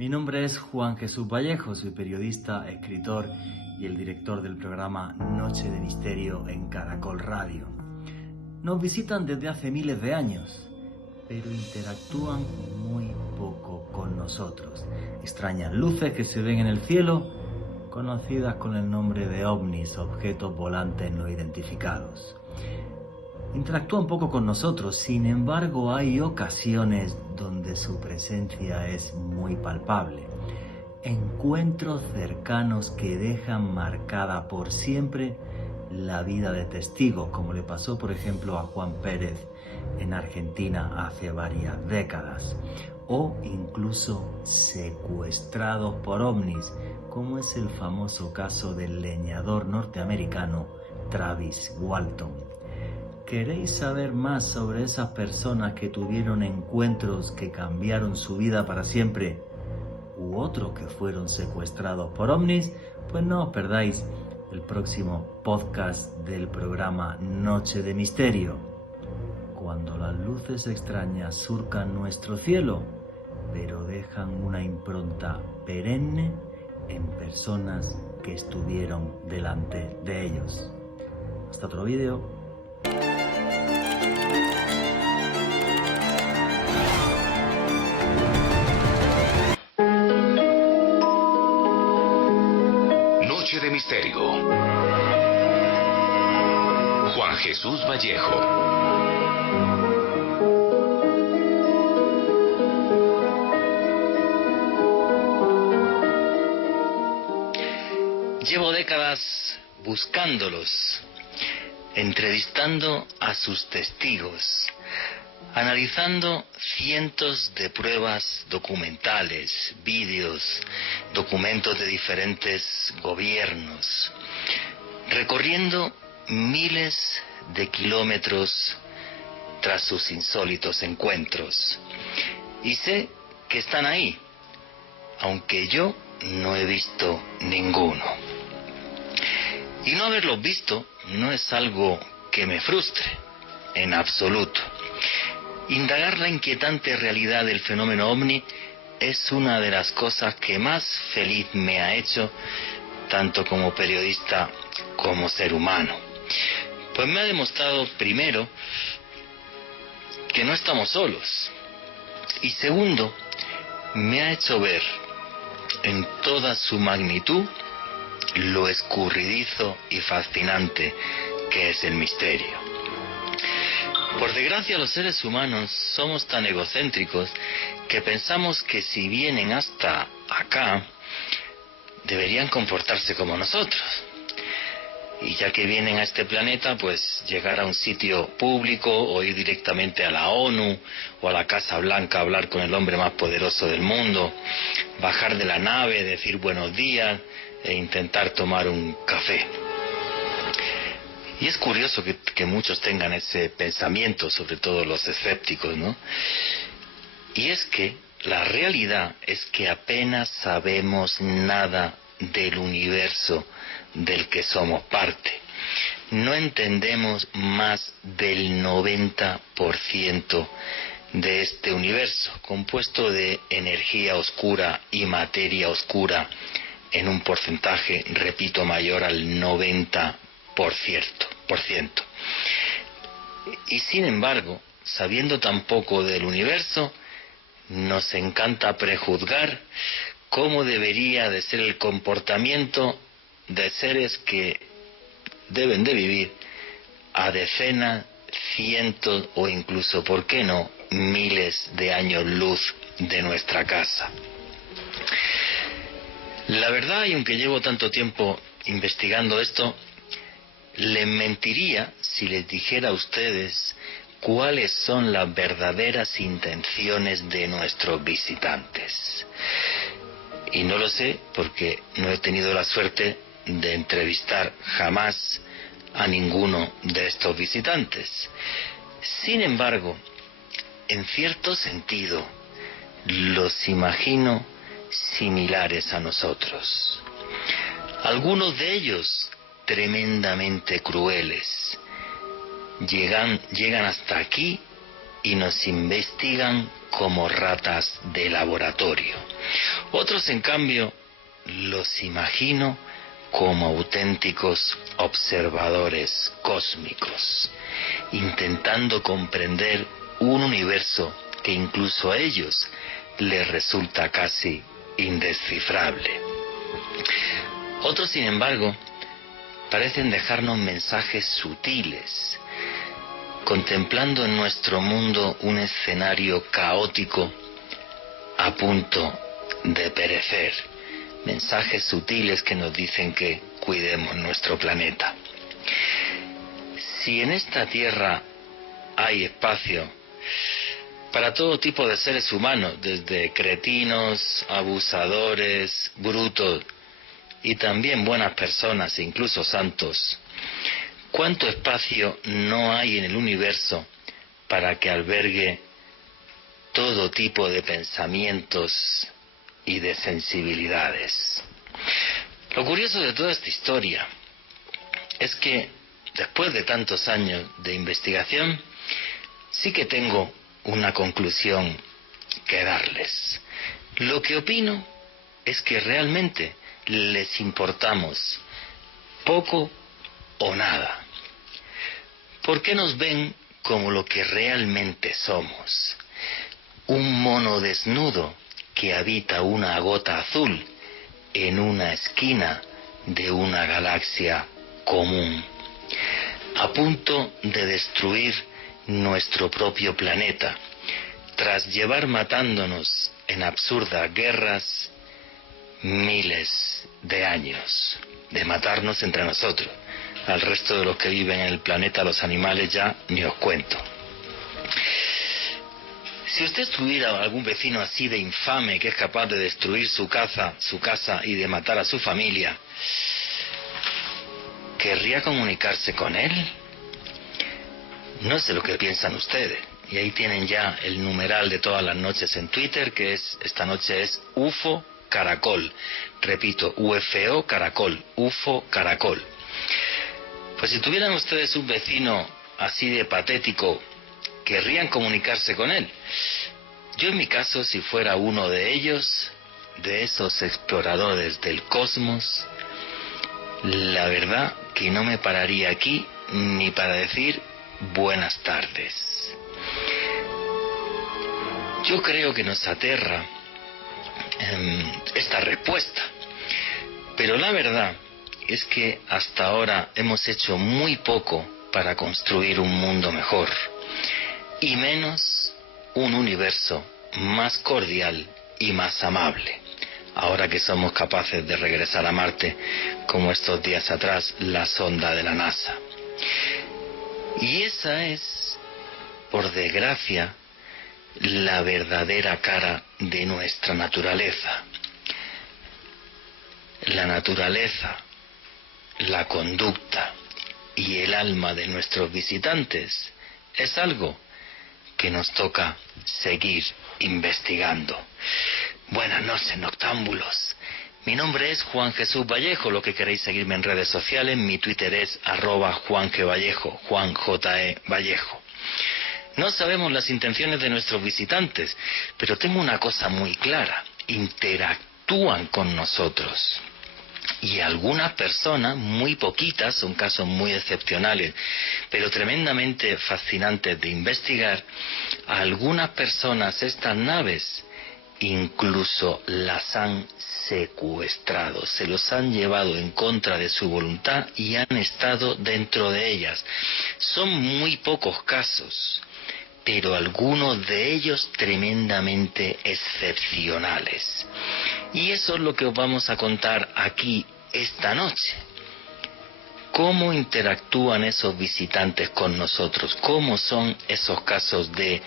Mi nombre es Juan Jesús Vallejo, soy periodista, escritor y el director del programa Noche de Misterio en Caracol Radio. Nos visitan desde hace miles de años, pero interactúan muy poco con nosotros. Extrañas luces que se ven en el cielo, conocidas con el nombre de ovnis, objetos volantes no identificados. Interactúan poco con nosotros, sin embargo hay ocasiones donde su presencia es muy palpable. Encuentros cercanos que dejan marcada por siempre la vida de testigos, como le pasó por ejemplo a Juan Pérez en Argentina hace varias décadas, o incluso secuestrados por ovnis, como es el famoso caso del leñador norteamericano Travis Walton. ¿Queréis saber más sobre esas personas que tuvieron encuentros que cambiaron su vida para siempre? ¿U otros que fueron secuestrados por ovnis? Pues no os perdáis el próximo podcast del programa Noche de Misterio, cuando las luces extrañas surcan nuestro cielo, pero dejan una impronta perenne en personas que estuvieron delante de ellos. Hasta otro vídeo. Noche de Misterio. Juan Jesús Vallejo. Llevo décadas buscándolos, entrevistando a sus testigos, analizando cientos de pruebas documentales, vídeos, documentos de diferentes gobiernos, recorriendo miles de kilómetros tras sus insólitos encuentros. Y sé que están ahí, aunque yo no he visto ninguno. Y no haberlos visto no es algo que me frustre, en absoluto. Indagar la inquietante realidad del fenómeno ovni es una de las cosas que más feliz me ha hecho, tanto como periodista como ser humano. Pues me ha demostrado, primero, que no estamos solos. Y segundo, me ha hecho ver en toda su magnitud lo escurridizo y fascinante que es el misterio. Por desgracia, los seres humanos somos tan egocéntricos que pensamos que si vienen hasta acá, deberían comportarse como nosotros. Y ya que vienen a este planeta, pues llegar a un sitio público o ir directamente a la ONU o a la Casa Blanca a hablar con el hombre más poderoso del mundo, bajar de la nave, decir buenos días e intentar tomar un café. Y es curioso que muchos tengan ese pensamiento, sobre todo los escépticos, ¿no? Y es que la realidad es que apenas sabemos nada del universo del que somos parte. No entendemos más del 90% de este universo, compuesto de energía oscura y materia oscura en un porcentaje, repito, mayor al 90%. Y sin embargo, sabiendo tan poco del universo, nos encanta prejuzgar cómo debería de ser el comportamiento de seres que deben de vivir a decenas, cientos o incluso, ¿por qué no?, miles de años luz de nuestra casa. La verdad, y aunque llevo tanto tiempo investigando esto, les mentiría si les dijera a ustedes cuáles son las verdaderas intenciones de nuestros visitantes. Y no lo sé porque no he tenido la suerte de entrevistar jamás a ninguno de estos visitantes. Sin embargo, en cierto sentido, los imagino similares a nosotros. Algunos de ellos tremendamente crueles. Llegan hasta aquí y nos investigan como ratas de laboratorio. Otros, en cambio, los imagino como auténticos observadores cósmicos, intentando comprender un universo que incluso a ellos les resulta casi indescifrable. Otros, sin embargo, parecen dejarnos mensajes sutiles, contemplando en nuestro mundo un escenario caótico a punto de perecer. Mensajes sutiles que nos dicen que cuidemos nuestro planeta. Si en esta tierra hay espacio para todo tipo de seres humanos, desde cretinos, abusadores, brutos y también buenas personas e incluso santos, ¿cuánto espacio no hay en el universo para que albergue todo tipo de pensamientos y de sensibilidades? Lo curioso de toda esta historia es que después de tantos años de investigación, sí que tengo una conclusión que darles. Lo que opino es que realmente les importamos poco o nada. ¿Por qué nos ven como lo que realmente somos? Un mono desnudo que habita una gota azul en una esquina de una galaxia común, a punto de destruir nuestro propio planeta, tras llevar matándonos en absurdas guerras miles de años, de matarnos entre nosotros. Al resto de los que viven en el planeta, los animales, ya ni os cuento. Si usted tuviera algún vecino así de infame que es capaz de destruir su casa y de matar a su familia, ¿querría comunicarse con él? No sé lo que piensan ustedes. Y ahí tienen ya el numeral de todas las noches en Twitter, que esta noche es UFO Caracol. Repito, UFO Caracol, UFO Caracol. Pues si tuvieran ustedes un vecino así de patético, ¿querrían comunicarse con él? Yo en mi caso, si fuera uno de ellos, de esos exploradores del cosmos, la verdad que no me pararía aquí ni para decir buenas tardes. Yo creo que nos aterra esta respuesta, pero la verdad es que hasta ahora hemos hecho muy poco para construir un mundo mejor, y menos un universo más cordial y más amable, ahora que somos capaces de regresar a Marte, como estos días atrás la sonda de la NASA. Y esa es, por desgracia, la verdadera cara de nuestra naturaleza. La naturaleza, la conducta y el alma de nuestros visitantes es algo que nos toca seguir investigando. Buenas noches, noctámbulos. Mi nombre es Juan Jesús Vallejo. Lo que queréis seguirme en redes sociales, mi Twitter es @JuanGVallejo, Juan J.E. Vallejo. No sabemos las intenciones de nuestros visitantes, pero tengo una cosa muy clara: interactúan con nosotros. Y algunas personas, muy poquitas, son casos muy excepcionales, pero tremendamente fascinantes de investigar, a algunas personas estas naves incluso las han secuestrado, se los han llevado en contra de su voluntad y han estado dentro de ellas. Son muy pocos casos, pero algunos de ellos tremendamente excepcionales. Y eso es lo que os vamos a contar aquí esta noche. ¿Cómo interactúan esos visitantes con nosotros? ¿Cómo son esos casos de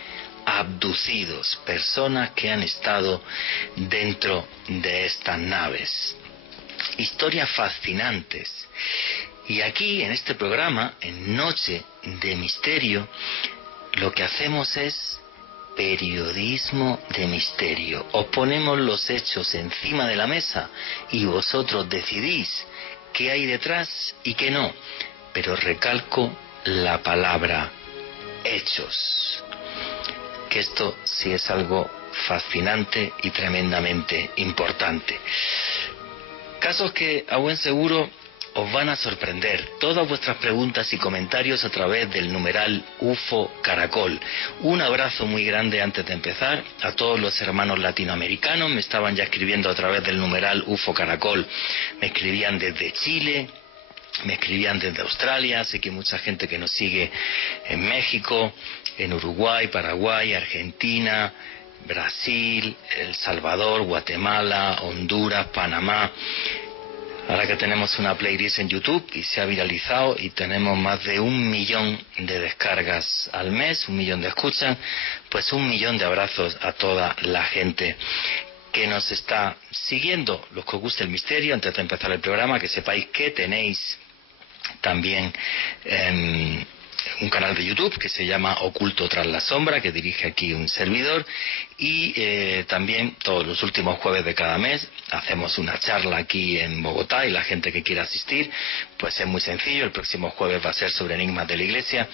abducidos, personas que han estado dentro de estas naves? Historias fascinantes. Y aquí, en este programa, en Noche de Misterio, lo que hacemos es periodismo de misterio. Os ponemos los hechos encima de la mesa y vosotros decidís qué hay detrás y qué no. Pero recalco la palabra hechos. que esto sí es algo fascinante y tremendamente importante. Casos que a buen seguro os van a sorprender. Todas vuestras preguntas y comentarios a través del numeral UFO Caracol. Un abrazo muy grande antes de empezar a todos los hermanos latinoamericanos. Me estaban ya escribiendo a través del numeral UFO Caracol. Me escribían desde Chile, me escribían desde Australia. Sé que hay mucha gente que nos sigue en México, en Uruguay, Paraguay, Argentina, Brasil, El Salvador, Guatemala, Honduras, Panamá. Ahora que tenemos una playlist en YouTube y se ha viralizado y tenemos más de 1 millón de descargas al mes, 1 millón de escuchas, pues 1 millón de abrazos a toda la gente que nos está siguiendo. Los que os guste el misterio, antes de empezar el programa, que sepáis que tenéis también un canal de YouTube que se llama Oculto tras la sombra, que dirige aquí un servidor, y también todos los últimos jueves de cada mes hacemos una charla aquí en Bogotá, y la gente que quiera asistir, pues es muy sencillo. El próximo jueves va a ser sobre enigmas de la Iglesia.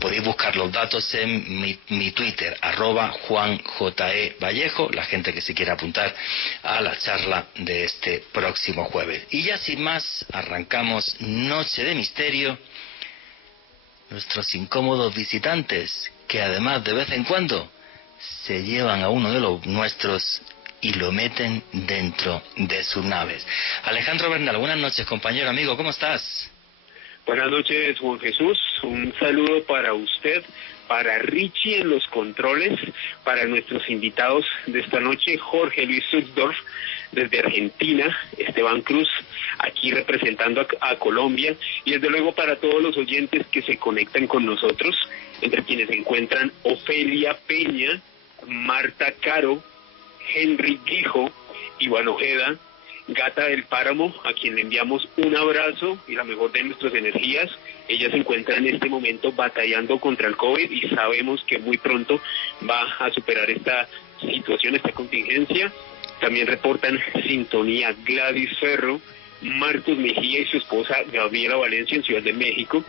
Podéis buscar los datos en mi Twitter, @JuanJeVallejo, la gente que se quiera apuntar a la charla de este próximo jueves. Y ya sin más, arrancamos Noche de Misterio. Nuestros incómodos visitantes, que además de vez en cuando se llevan a uno de los nuestros y lo meten dentro de sus naves. Alejandro Bernal, buenas noches, compañero, amigo, ¿cómo estás? Buenas noches, Juan Jesús. Un saludo para usted, para Richie en los controles, para nuestros invitados de esta noche, Jorge Luis Zuckdorf desde Argentina, Esteban Cruz aquí representando a Colombia, y desde luego para todos los oyentes que se conectan con nosotros, entre quienes se encuentran Ofelia Peña, Marta Caro, Henry Guijo, Iván Ojeda, Gata del Páramo, a quien le enviamos un abrazo y la mejor de nuestras energías. Ella se encuentra en este momento batallando contra el COVID y sabemos que muy pronto va a superar esta situación, esta contingencia. También reportan sintonía Gladys Ferro, Marcos Mejía y su esposa Gabriela Valencia en Ciudad de México.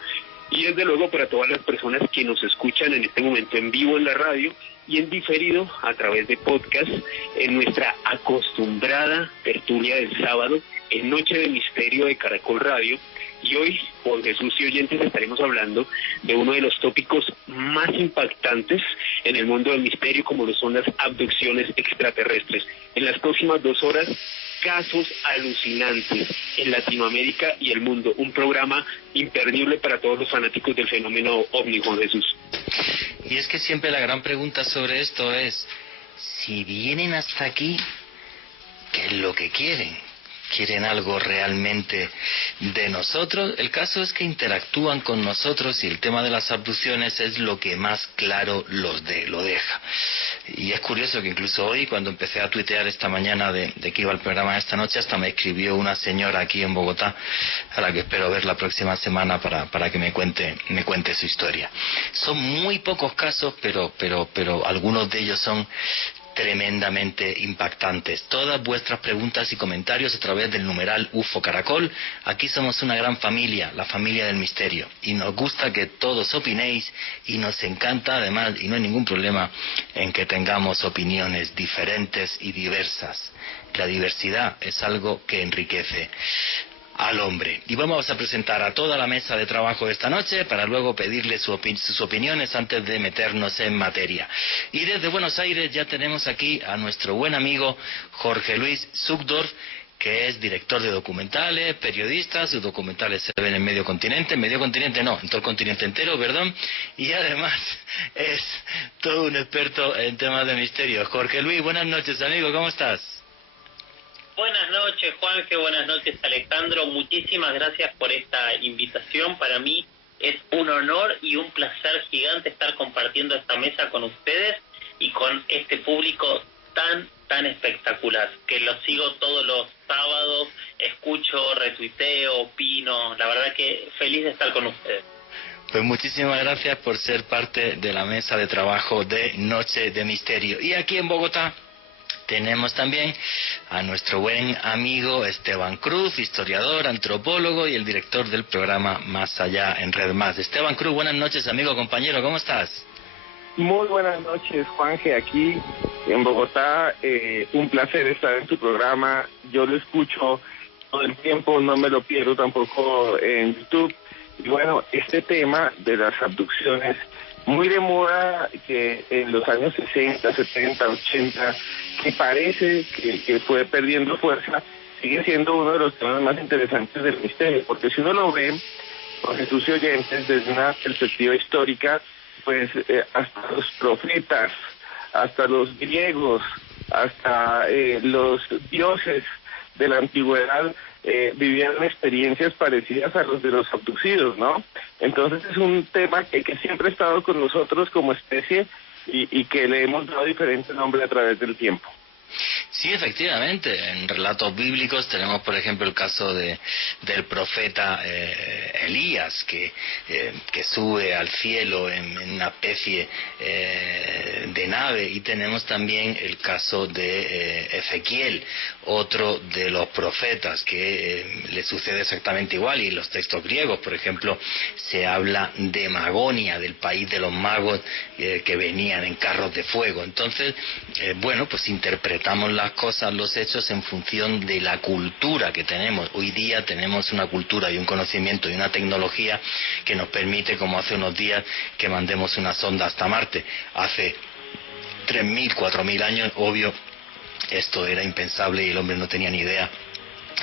Y desde luego para todas las personas que nos escuchan en este momento en vivo en la radio y en diferido a través de podcast en nuestra acostumbrada tertulia del sábado en Noche de Misterio de Caracol Radio. Y hoy, Juan Jesús y oyentes, estaremos hablando de uno de los tópicos más impactantes en el mundo del misterio, como lo son las abducciones extraterrestres. En las próximas 2 horas, casos alucinantes en Latinoamérica y el mundo. Un programa imperdible para todos los fanáticos del fenómeno ovni, Juan Jesús. Y es que siempre la gran pregunta sobre esto es, si vienen hasta aquí, ¿qué es lo que quieren? ¿Quieren algo realmente de nosotros? El caso es que interactúan con nosotros y el tema de las abducciones es lo que más claro lo deja. Y es curioso que incluso hoy, cuando empecé a tuitear esta mañana de que iba al programa esta noche, hasta me escribió una señora aquí en Bogotá, a la que espero ver la próxima semana para que me cuente su historia. Son muy pocos casos, pero algunos de ellos son tremendamente impactantes. Todas vuestras preguntas y comentarios a través del numeral UFO Caracol. Aquí somos una gran familia, la familia del misterio, y nos gusta que todos opinéis, y nos encanta además, y no hay ningún problema en que tengamos opiniones diferentes y diversas. La diversidad es algo que enriquece al hombre. Y vamos a presentar a toda la mesa de trabajo esta noche para luego pedirle sus opiniones antes de meternos en materia. Y desde Buenos Aires ya tenemos aquí a nuestro buen amigo Jorge Luis Zuckdorf, que es director de documentales, periodista. Sus documentales se ven en medio continente no, en todo el continente entero, perdón, y además es todo un experto en temas de misterio. Jorge Luis, buenas noches, amigo, ¿cómo estás? Buenas noches, Juanje, buenas noches, Alejandro. Muchísimas gracias por esta invitación. Para mí es un honor y un placer gigante estar compartiendo esta mesa con ustedes y con este público tan espectacular, que lo sigo todos los sábados, escucho, retuiteo, opino. La verdad que feliz de estar con ustedes. Pues muchísimas gracias por ser parte de la mesa de trabajo de Noche de Misterio. Y aquí en Bogotá tenemos también a nuestro buen amigo Esteban Cruz, historiador, antropólogo y el director del programa Más Allá en Red Más. Esteban Cruz, buenas noches, amigo, compañero, ¿cómo estás? Muy buenas noches, Juanje, aquí en Bogotá. Un placer estar en tu programa. Yo lo escucho todo el tiempo, no me lo pierdo tampoco en YouTube. Y bueno, este tema de las abducciones, muy de moda, que en los años 60, 70, 80, que parece que fue perdiendo fuerza, sigue siendo uno de los temas más interesantes del misterio, porque si uno lo ve, con Jesús y oyentes, desde una perspectiva histórica, pues hasta los profetas, hasta los griegos, hasta los dioses de la antigüedad vivían experiencias parecidas a los de los abducidos, ¿no? Entonces es un tema que siempre ha estado con nosotros como especie y que le hemos dado diferente nombre a través del tiempo. Sí, efectivamente, en relatos bíblicos tenemos, por ejemplo, el caso del profeta Elías, que sube al cielo en una especie de nave, y tenemos también el caso de Ezequiel, otro de los profetas, que le sucede exactamente igual, y en los textos griegos, por ejemplo, se habla de Magonia, del país de los magos que venían en carros de fuego. Entonces, bueno, pues interpretamos las cosas, los hechos, en función de la cultura que tenemos. Hoy día tenemos una cultura y un conocimiento y una tecnología que nos permite, como hace unos días, que mandemos una sonda hasta Marte. Hace 3.000, 4.000 años, obvio, esto era impensable y el hombre no tenía ni idea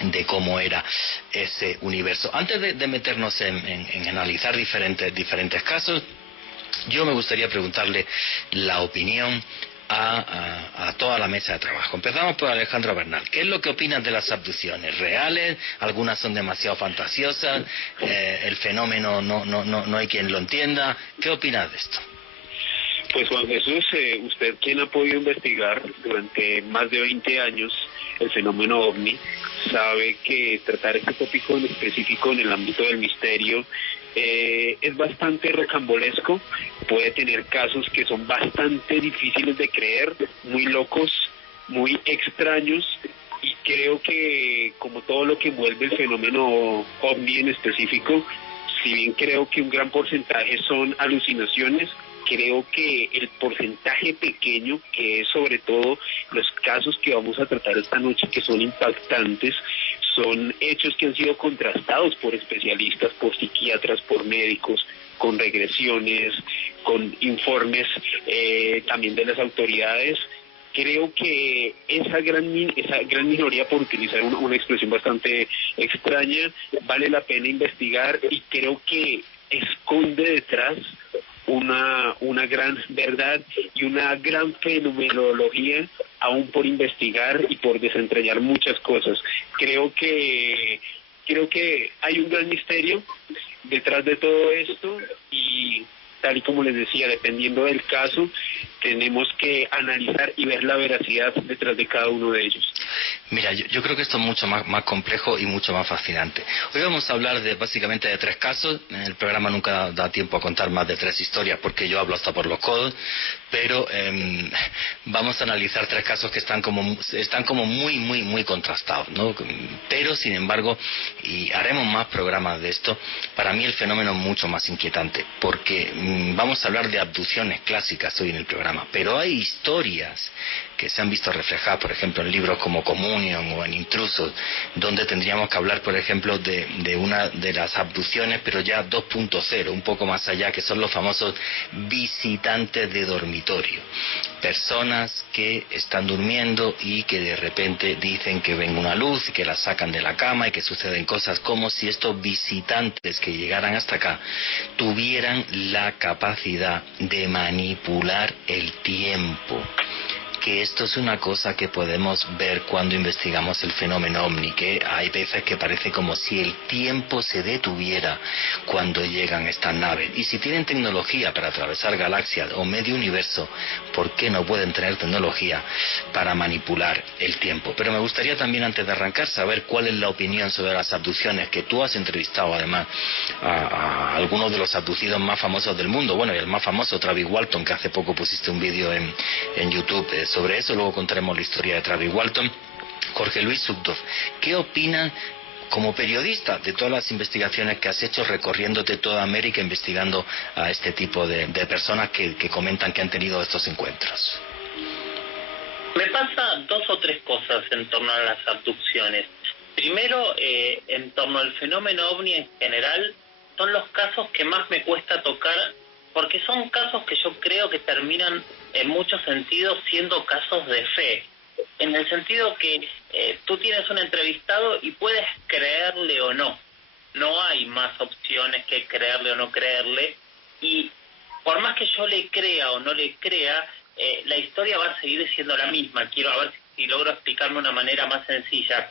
de cómo era ese universo. Antes de meternos en analizar diferentes casos, yo me gustaría preguntarle la opinión a toda la mesa de trabajo. Empezamos por Alejandro Bernal. ¿Qué es lo que opinas de las abducciones? ¿Reales? ¿Algunas son demasiado fantasiosas? ¿El fenómeno no hay quien lo entienda? ¿Qué opinas de esto? Pues Juan Jesús, usted, quien ha podido investigar durante más de 20 años el fenómeno OVNI, sabe que tratar este tópico en específico en el ámbito del misterio es bastante rocambolesco. Puede tener casos que son bastante difíciles de creer, muy locos, muy extraños, y creo que, como todo lo que envuelve el fenómeno OVNI en específico, si bien creo que un gran porcentaje son alucinaciones, creo que el porcentaje pequeño, que es sobre todo los casos que vamos a tratar esta noche, que son impactantes, son hechos que han sido contrastados por especialistas, por psiquiatras, por médicos, con regresiones, con informes también de las autoridades. Creo que esa gran minoría, por utilizar una expresión bastante extraña, vale la pena investigar, y creo que esconde detrás una gran verdad y una gran fenomenología aún por investigar y por desentrañar muchas cosas. Creo que hay un gran misterio detrás de todo esto, y tal y como les decía, dependiendo del caso, tenemos que analizar y ver la veracidad detrás de cada uno de ellos. Mira, yo creo que esto es mucho más complejo y mucho más fascinante. Hoy vamos a hablar básicamente de 3 casos. En el programa nunca da tiempo a contar más de 3 historias, porque yo hablo hasta por los codos, pero vamos a analizar 3 casos que están como muy contrastados, ¿no? Pero, sin embargo, y haremos más programas de esto, para mí el fenómeno es mucho más inquietante, porque vamos a hablar de abducciones clásicas hoy en el programa, pero hay historias que se han visto reflejadas, por ejemplo, en libros como Communion o en Intrusos, donde tendríamos que hablar, por ejemplo, de una de las abducciones, pero ya 2.0, un poco más allá, que son los famosos visitantes de dormitorio. Personas que están durmiendo y que de repente dicen que ven una luz y que la sacan de la cama y que suceden cosas, como si estos visitantes que llegaran hasta acá tuvieran la capacidad de manipular el tiempo. Que esto es una cosa que podemos ver cuando investigamos el fenómeno OVNI, que hay veces que parece como si el tiempo se detuviera cuando llegan estas naves. Y si tienen tecnología para atravesar galaxias o medio universo, ¿por qué no pueden tener tecnología para manipular el tiempo? Pero me gustaría también, antes de arrancar, saber cuál es la opinión sobre las abducciones, que tú has entrevistado además a algunos de los abducidos más famosos del mundo. Bueno, y el más famoso, Travis Walton, que hace poco pusiste un vídeo en YouTube sobre eso. Luego contaremos la historia de Travis Walton. Jorge Luis Zugdorf, ¿qué opinan como periodista, de todas las investigaciones que has hecho recorriéndote toda América investigando a este tipo de personas que comentan que han tenido estos encuentros? Me pasa dos o tres cosas en torno a las abducciones. Primero, en torno al fenómeno ovni en general, son los casos que más me cuesta tocar, porque son casos que yo creo que terminan en muchos sentidos siendo casos de fe. En el sentido que tú tienes un entrevistado y puedes creerle o no. No hay más opciones que creerle o no creerle. Y por más que yo le crea o no le crea, la historia va a seguir siendo la misma. Quiero a ver si logro explicarme de una manera más sencilla.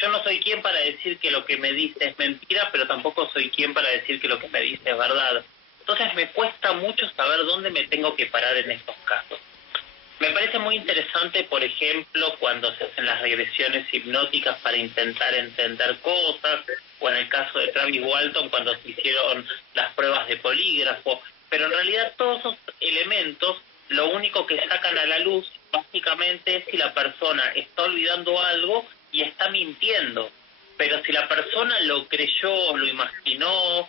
Yo no soy quien para decir que lo que me dice es mentira, pero tampoco soy quien para decir que lo que me dice es verdad. Entonces me cuesta mucho saber dónde me tengo que parar en estos casos. Me parece muy interesante, por ejemplo, cuando se hacen las regresiones hipnóticas para intentar entender cosas, o en el caso de Travis Walton, cuando se hicieron las pruebas de polígrafo. Pero en realidad todos esos elementos, lo único que sacan a la luz, básicamente, es si la persona está olvidando algo y está mintiendo. Pero si la persona lo creyó, lo imaginó,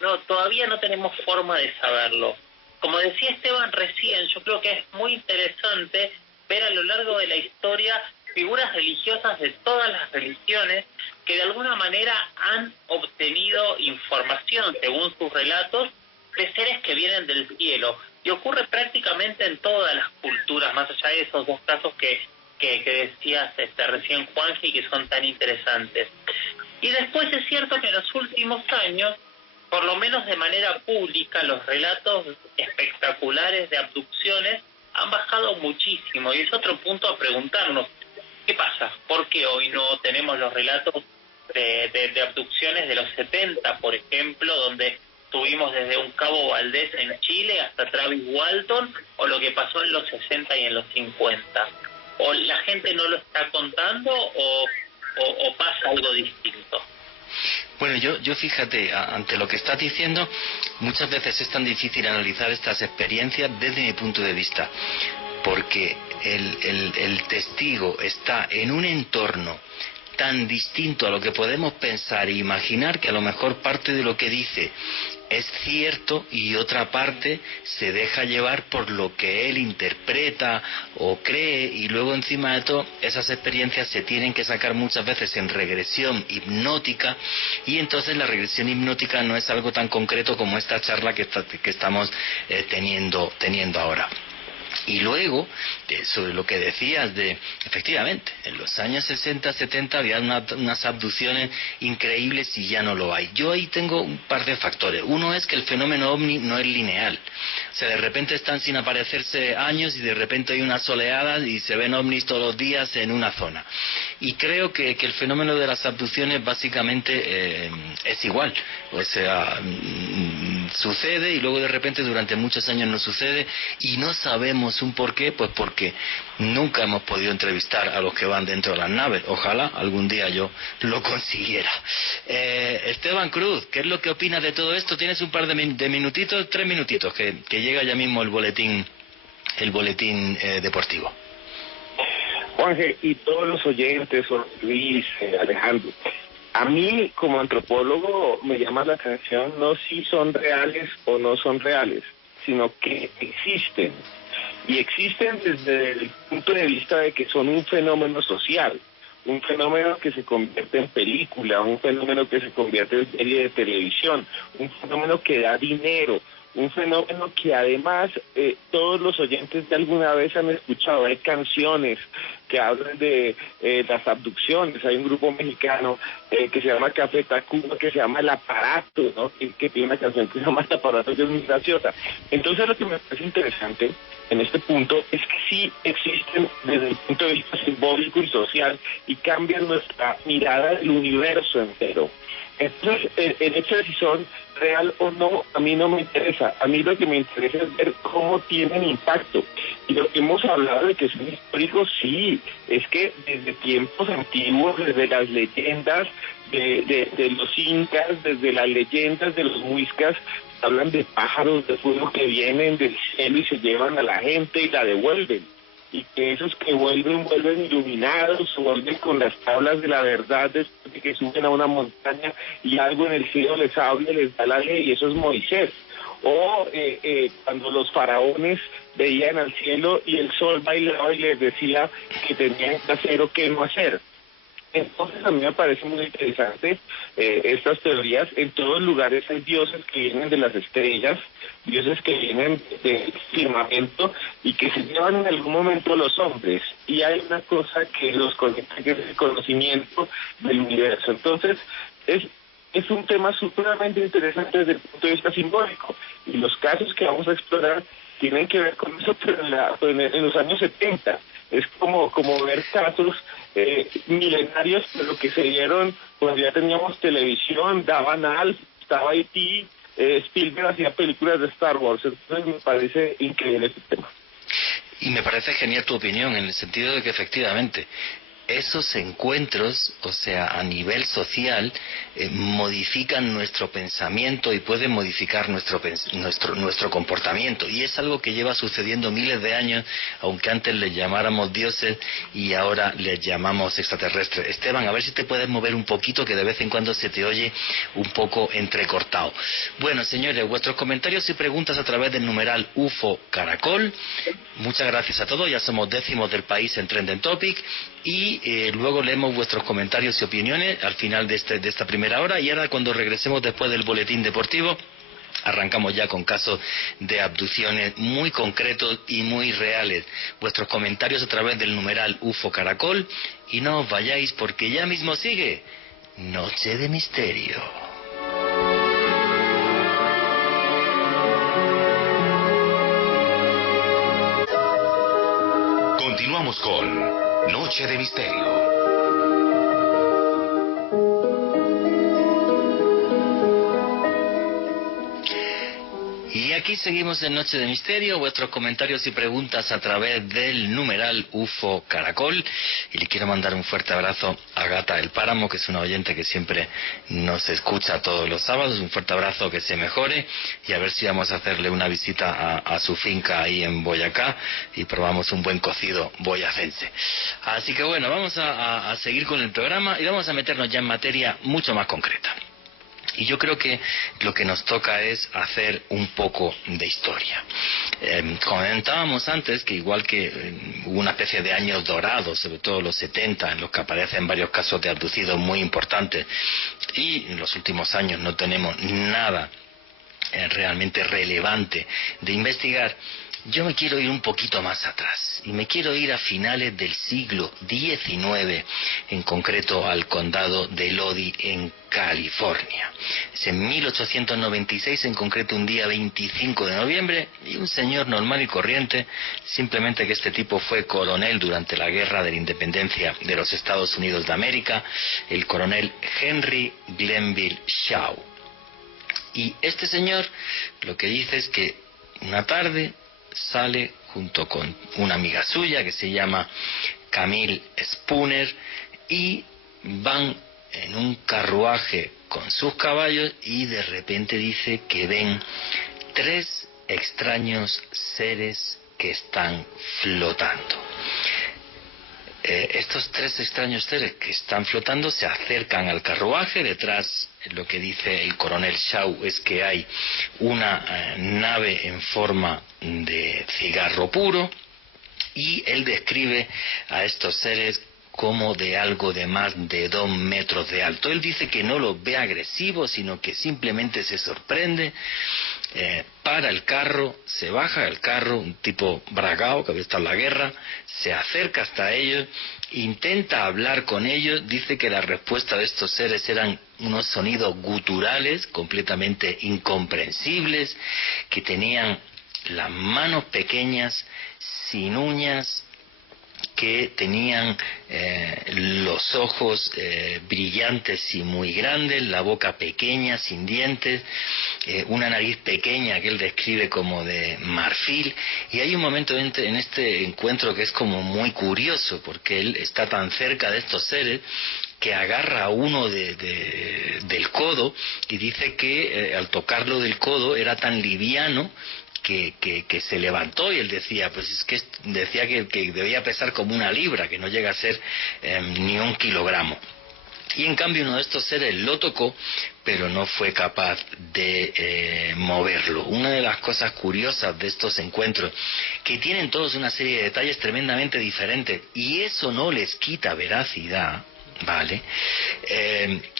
no, todavía no tenemos forma de saberlo. Como decía Esteban recién, yo creo que es muy interesante ver a lo largo de la historia figuras religiosas de todas las religiones que de alguna manera han obtenido información, según sus relatos, de seres que vienen del cielo. Y ocurre prácticamente en todas las culturas, más allá de esos dos casos que decías recién, Juanje, y que son tan interesantes. Y después es cierto que en los últimos años, por lo menos de manera pública, los relatos espectaculares de abducciones han bajado muchísimo. Y es otro punto a preguntarnos, ¿qué pasa? ¿Por qué hoy no tenemos los relatos de abducciones de los 70, por ejemplo, donde tuvimos desde un Cabo Valdés en Chile hasta Travis Walton, o lo que pasó en los 60 y en los 50? ¿O la gente no lo está contando o pasa algo distinto? Bueno, yo fíjate, ante lo que estás diciendo, muchas veces es tan difícil analizar estas experiencias desde mi punto de vista, porque el testigo está en un entorno tan distinto a lo que podemos pensar e imaginar, que a lo mejor parte de lo que dice es cierto y otra parte se deja llevar por lo que él interpreta o cree, y luego encima de todo esas experiencias se tienen que sacar muchas veces en regresión hipnótica, y entonces la regresión hipnótica no es algo tan concreto como esta charla que estamos teniendo ahora. Y luego, sobre lo que decías de, efectivamente, en los años 60, 70 había unas abducciones increíbles y ya no lo hay. Yo ahí tengo un par de factores. Uno es que el fenómeno ovni no es lineal. O sea, de repente están sin aparecerse años y de repente hay unas oleadas y se ven ovnis todos los días en una zona. Y creo que el fenómeno de las abducciones básicamente es igual. O sea, sucede y luego de repente durante muchos años no sucede y no sabemos un por qué, pues porque nunca hemos podido entrevistar a los que van dentro de las naves. Ojalá algún día yo lo consiguiera. Esteban Cruz, ¿qué es lo que opinas de todo esto? Tienes un par de minutitos, 3 minutitos, que llega ya mismo el boletín deportivo. Juanje, y todos los oyentes, Luis, Alejandro, a mí como antropólogo me llama la atención no si son reales o no son reales, sino que existen. Y existen desde el punto de vista de que son un fenómeno social, un fenómeno que se convierte en película, un fenómeno que se convierte en serie de televisión, un fenómeno que da dinero, un fenómeno que además todos los oyentes de alguna vez han escuchado. Hay canciones que hablan de las abducciones. Hay un grupo mexicano que se llama Café Tacuba, que se llama El Aparato, ¿no? que tiene una canción que se llama El Aparato, que es muy graciosa. Entonces lo que me parece interesante en este punto es que sí existen desde el punto de vista simbólico y social y cambian nuestra mirada del universo entero. Entonces, el hecho de si son real o no, a mí no me interesa. A mí lo que me interesa es ver cómo tienen impacto. Y lo que hemos hablado de que son históricos, sí, es que desde tiempos antiguos, desde las leyendas de los incas, desde las leyendas de los muiscas, hablan de pájaros de fuego que vienen del cielo y se llevan a la gente y la devuelven. y que esos que vuelven iluminados, vuelven con las tablas de la verdad después de que suben a una montaña y algo en el cielo les habla, les da la ley, y eso es Moisés. O cuando los faraones veían al cielo y el sol bailaba y les decía que tenían que hacer o qué no hacer. Entonces a mí me parece muy interesante estas teorías. En todos lugares hay dioses que vienen de las estrellas, dioses que vienen del firmamento y que se llevan en algún momento los hombres. Y hay una cosa que los conecta, que es el conocimiento del universo. Entonces es un tema supremamente interesante desde el punto de vista simbólico. Y los casos que vamos a explorar tienen que ver con eso, pero en los años 70. Es como ver casos milenarios, pero que se dieron cuando ya teníamos televisión, daban Alf, estaba E.T., Spielberg hacía películas de Star Wars. Entonces me parece increíble este tema. Y me parece genial tu opinión, en el sentido de que efectivamente esos encuentros, o sea, a nivel social, modifican nuestro pensamiento y pueden modificar nuestro comportamiento. Y es algo que lleva sucediendo miles de años, aunque antes les llamáramos dioses y ahora les llamamos extraterrestres. Esteban, a ver si te puedes mover un poquito, que de vez en cuando se te oye un poco entrecortado. Bueno, señores, vuestros comentarios y preguntas a través del numeral UFO Caracol. Muchas gracias a todos, ya somos décimos del país en Trending Topic. Y luego leemos vuestros comentarios y opiniones al final de esta primera hora, y ahora cuando regresemos después del boletín deportivo arrancamos ya con casos de abducciones muy concretos y muy reales. Vuestros comentarios a través del numeral UFO Caracol, y no os vayáis porque ya mismo sigue Noche de Misterio. Continuamos con Noche de Misterio. Y aquí seguimos en Noche de Misterio, vuestros comentarios y preguntas a través del numeral UFO Caracol. Y le quiero mandar un fuerte abrazo a Gata del Páramo, que es una oyente que siempre nos escucha todos los sábados. Un fuerte abrazo, que se mejore, y a ver si vamos a hacerle una visita a su finca ahí en Boyacá y probamos un buen cocido boyacense. Así que bueno, vamos a seguir con el programa y vamos a meternos ya en materia mucho más concreta. Y yo creo que lo que nos toca es hacer un poco de historia. Comentábamos antes que igual que hubo una especie de años dorados, sobre todo los 70, en los que aparecen varios casos de abducidos muy importantes, y en los últimos años no tenemos nada realmente relevante de investigar. Yo me quiero ir un poquito más atrás, y me quiero ir a finales del siglo XIX, en concreto al condado de Lodi, en California. Es en 1896, en concreto un día 25 de noviembre, y un señor normal y corriente, simplemente que este tipo fue coronel durante la Guerra de la Independencia de los Estados Unidos de América, el coronel Henry Glenville Shaw. Y este señor lo que dice es que una tarde sale junto con una amiga suya que se llama Camille Spooner, y van en un carruaje con sus caballos, y de repente dice que ven 3 extraños seres que están flotando. Estos 3 extraños seres que están flotando se acercan al carruaje. Detrás, lo que dice el coronel Shaw es que hay una nave en forma de cigarro puro, y él describe a estos seres como de algo de más de 2 metros de alto. Él dice que no los ve agresivos, sino que simplemente se sorprende, para el carro, se baja del carro, un tipo bragao que había estado en la guerra, se acerca hasta ellos, intenta hablar con ellos. Dice que la respuesta de estos seres eran unos sonidos guturales completamente incomprensibles, que tenían las manos pequeñas, sin uñas, que tenían los ojos brillantes y muy grandes, la boca pequeña, sin dientes, una nariz pequeña que él describe como de marfil. Y hay un momento en este encuentro que es como muy curioso, porque él está tan cerca de estos seres que agarra a uno del codo, y dice que al tocarlo del codo era tan liviano que se levantó, y él decía, pues es que decía que debía pesar como 1 libra, que no llega a ser ni 1 kilogramo. Y en cambio uno de estos seres lo tocó, pero no fue capaz de moverlo. Una de las cosas curiosas de estos encuentros, que tienen todos una serie de detalles tremendamente diferentes, y eso no les quita veracidad, ¿vale?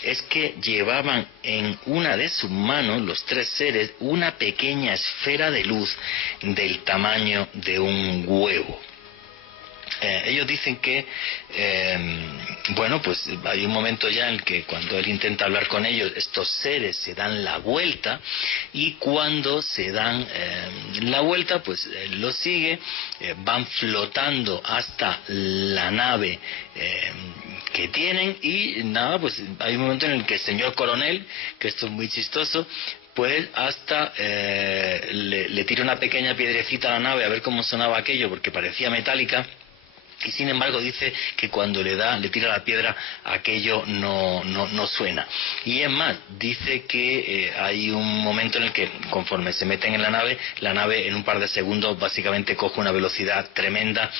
Es que llevaban en una de sus manos, los 3 seres, una pequeña esfera de luz del tamaño de un huevo. Ellos dicen que, bueno, pues hay un momento ya en que cuando él intenta hablar con ellos, estos seres se dan la vuelta, y cuando se dan la vuelta, pues él los sigue, van flotando hasta la nave que tienen, y nada, pues hay un momento en el que el señor coronel, que esto es muy chistoso, pues hasta le tira una pequeña piedrecita a la nave a ver cómo sonaba aquello, porque parecía metálica. Y sin embargo dice que cuando le tira la piedra, aquello no suena. Y es más, dice que hay un momento en el que conforme se meten en la nave en un par de segundos básicamente coge una velocidad tremenda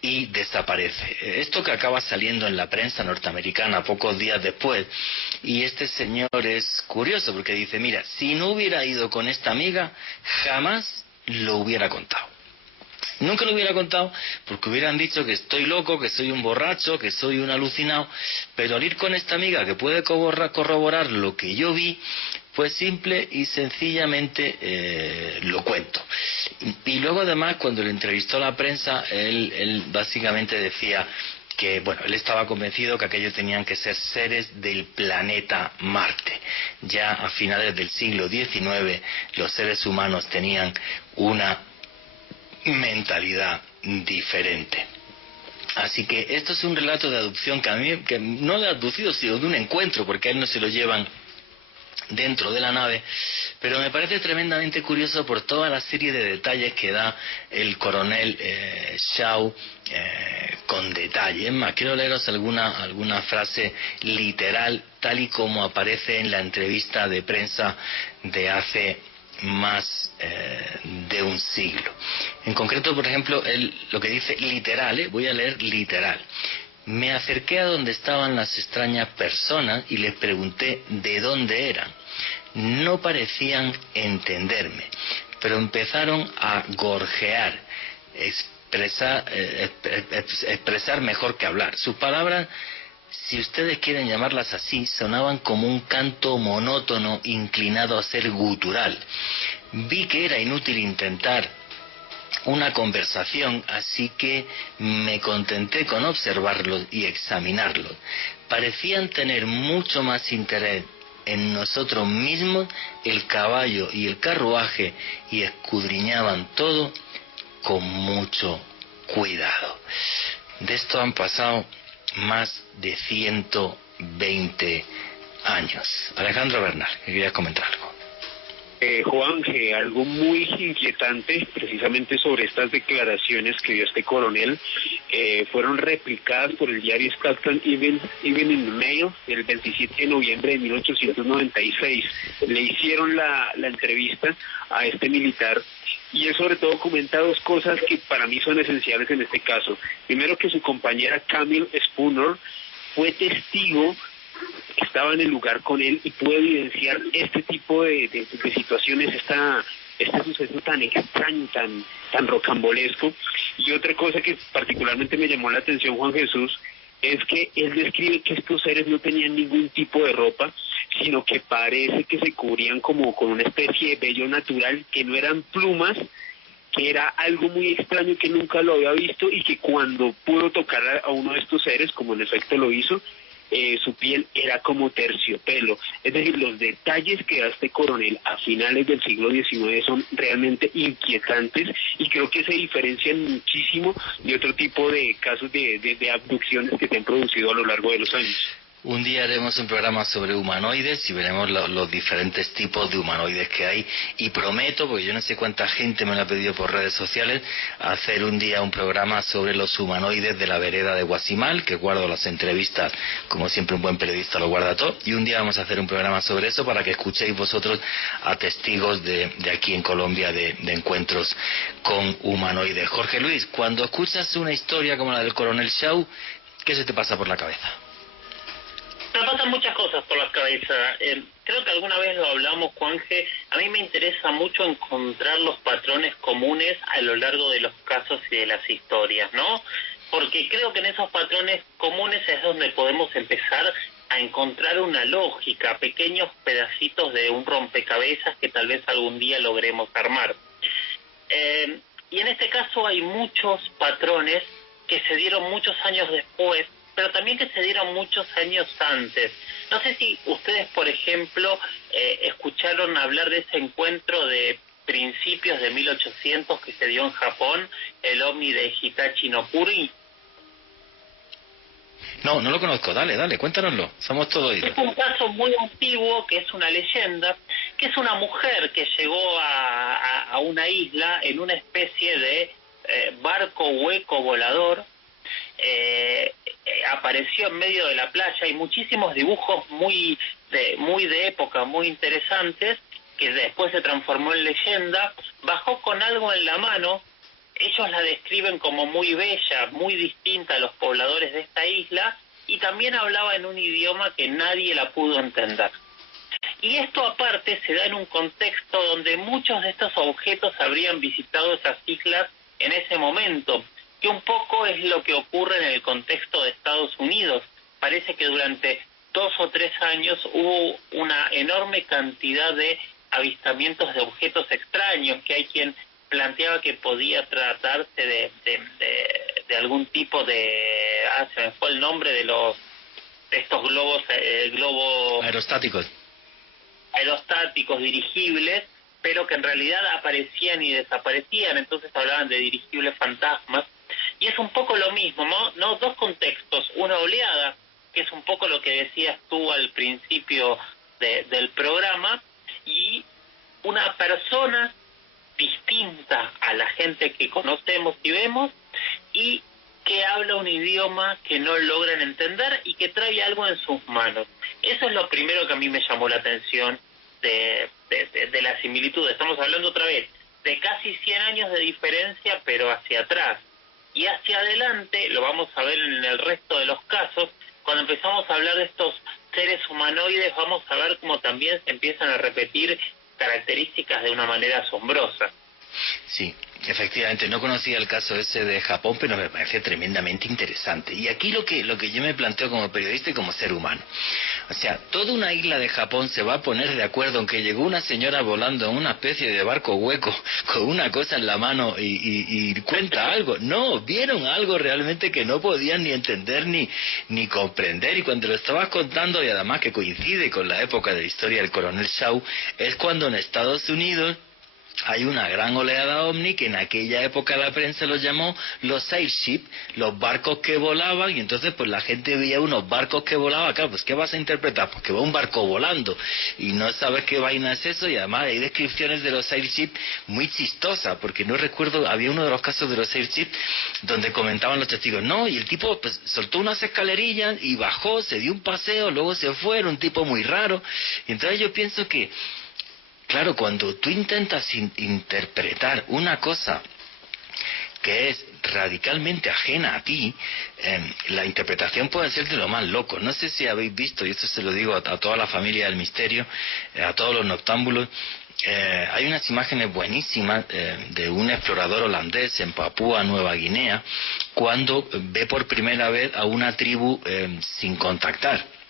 y desaparece. Esto que acaba saliendo en la prensa norteamericana pocos días después, y este señor es curioso porque dice, mira, si no hubiera ido con esta amiga, jamás lo hubiera contado. Nunca lo hubiera contado porque hubieran dicho que estoy loco, que soy un borracho, que soy un alucinado, pero al ir con esta amiga que puede corroborar lo que yo vi, pues simple y sencillamente lo cuento. Y luego además cuando le entrevistó a la prensa, él básicamente decía que, bueno, él estaba convencido que aquellos tenían que ser seres del planeta Marte. Ya a finales del siglo XIX los seres humanos tenían una mentalidad diferente. Así que esto es un relato de adopción que no de abducido, sino de un encuentro, porque a él no se lo llevan dentro de la nave, pero me parece tremendamente curioso por toda la serie de detalles que da el coronel Shaw con detalle. Es más, quiero leeros alguna frase literal tal y como aparece en la entrevista de prensa de hace más de un siglo. En concreto, por ejemplo, él lo que dice literal, voy a leer literal. Me acerqué a donde estaban las extrañas personas y les pregunté de dónde eran. No parecían entenderme, pero empezaron a gorjear, expresar mejor que hablar. Sus palabras, si ustedes quieren llamarlas así, sonaban como un canto monótono inclinado a ser gutural. Vi que era inútil intentar una conversación, así que me contenté con observarlos y examinarlos. Parecían tener mucho más interés en nosotros mismos, el caballo y el carruaje, y escudriñaban todo con mucho cuidado. De esto han pasado más de 120 años. Alejandro Bernal, ¿qué querías comentar algo? Juan, algo muy inquietante precisamente sobre estas declaraciones que dio este coronel, fueron replicadas por el diario Scotland Evening Mail el 27 de noviembre de 1896. Le hicieron la entrevista a este militar, y él sobre todo comenta 2 cosas que para mí son esenciales en este caso. Primero, que su compañera Camille Spooner fue testigo, estaba en el lugar con él y pudo evidenciar este tipo de situaciones, este suceso tan extraño, tan rocambolesco. Y otra cosa que particularmente me llamó la atención, Juan Jesús, es que él describe que estos seres no tenían ningún tipo de ropa, sino que parece que se cubrían como con una especie de vello natural, que no eran plumas, que era algo muy extraño que nunca lo había visto, y que cuando pudo tocar a uno de estos seres, como en efecto lo hizo, su piel era como terciopelo. Es decir, los detalles que da este coronel a finales del siglo XIX son realmente inquietantes, y creo que se diferencian muchísimo de otro tipo de casos de abducciones que se han producido a lo largo de los años. Un día haremos un programa sobre humanoides y veremos los diferentes tipos de humanoides que hay, y prometo, porque yo no sé cuánta gente me lo ha pedido por redes sociales, hacer un día un programa sobre los humanoides de la vereda de Guasimal, que guardo las entrevistas, como siempre un buen periodista lo guarda todo, y un día vamos a hacer un programa sobre eso para que escuchéis vosotros a testigos de aquí en Colombia de encuentros con humanoides. Jorge Luis, cuando escuchas una historia como la del Coronel Shaw, ¿qué se te pasa por la cabeza? Me pasan muchas cosas por la cabeza. Creo que alguna vez lo hablamos, Juanje. A mí me interesa mucho encontrar los patrones comunes a lo largo de los casos y de las historias, ¿no? Porque creo que en esos patrones comunes es donde podemos empezar a encontrar una lógica, pequeños pedacitos de un rompecabezas que tal vez algún día logremos armar. Y en este caso hay muchos patrones que se dieron muchos años después, pero también que se dieron muchos años antes. No sé si ustedes, por ejemplo, escucharon hablar de ese encuentro de principios de 1800 que se dio en Japón, el ovni de Hitachi no Kuri. No lo conozco. Dale, cuéntanoslo. Somos todo oídos. Es un caso muy antiguo, que es una leyenda, que es una mujer que llegó a una isla en una especie de barco hueco volador. Apareció en medio de la playa. Hay muchísimos dibujos muy de época, muy interesantes, que después se transformó en leyenda. Bajó con algo en la mano. Ellos la describen como muy bella, muy distinta a los pobladores de esta isla, y también hablaba en un idioma que nadie la pudo entender. Y esto aparte se da en un contexto donde muchos de estos objetos habrían visitado esas islas en ese momento, que un poco es lo que ocurre en el contexto de Estados Unidos. Parece que durante 2 o 3 años hubo una enorme cantidad de avistamientos de objetos extraños, que hay quien planteaba que podía tratarse de algún tipo de... se me fue el nombre de estos globos, globos... aerostáticos dirigibles, pero que en realidad aparecían y desaparecían, entonces hablaban de dirigibles fantasmas. Y es un poco lo mismo, ¿no? Dos contextos, una oleada, que es un poco lo que decías tú al principio del programa, y una persona distinta a la gente que conocemos y vemos, y que habla un idioma que no logran entender y que trae algo en sus manos. Eso es lo primero que a mí me llamó la atención de la similitud. Estamos hablando otra vez de casi 100 años de diferencia, pero hacia atrás. Y hacia adelante, lo vamos a ver en el resto de los casos, cuando empezamos a hablar de estos seres humanoides, vamos a ver cómo también se empiezan a repetir características de una manera asombrosa. Sí, efectivamente, no conocía el caso ese de Japón, pero me parece tremendamente interesante. Y aquí lo que yo me planteo como periodista y como ser humano. O sea, toda una isla de Japón se va a poner de acuerdo en que llegó una señora volando en una especie de barco hueco con una cosa en la mano y cuenta algo. No, vieron algo realmente que no podían ni entender ni comprender. Y cuando lo estabas contando, y además que coincide con la época de la historia del Coronel Shaw, es cuando en Estados Unidos hay una gran oleada ovni que en aquella época la prensa los llamó los airship, los barcos que volaban, y entonces pues la gente veía unos barcos que volaban. Claro, pues ¿qué vas a interpretar? Pues que va un barco volando y no sabes qué vaina es eso. Y además hay descripciones de los airship muy chistosas, porque no recuerdo, había uno de los casos de los airship donde comentaban los testigos, no, y el tipo pues soltó unas escalerillas y bajó, se dio un paseo, luego se fue, era un tipo muy raro. Y entonces yo pienso que claro, cuando tú intentas interpretar una cosa que es radicalmente ajena a ti, la interpretación puede ser de lo más loco. No sé si habéis visto, y esto se lo digo a toda la familia del misterio, a todos los noctámbulos, hay unas imágenes buenísimas de un explorador holandés en Papúa Nueva Guinea, cuando ve por primera vez a una tribu sin contactar.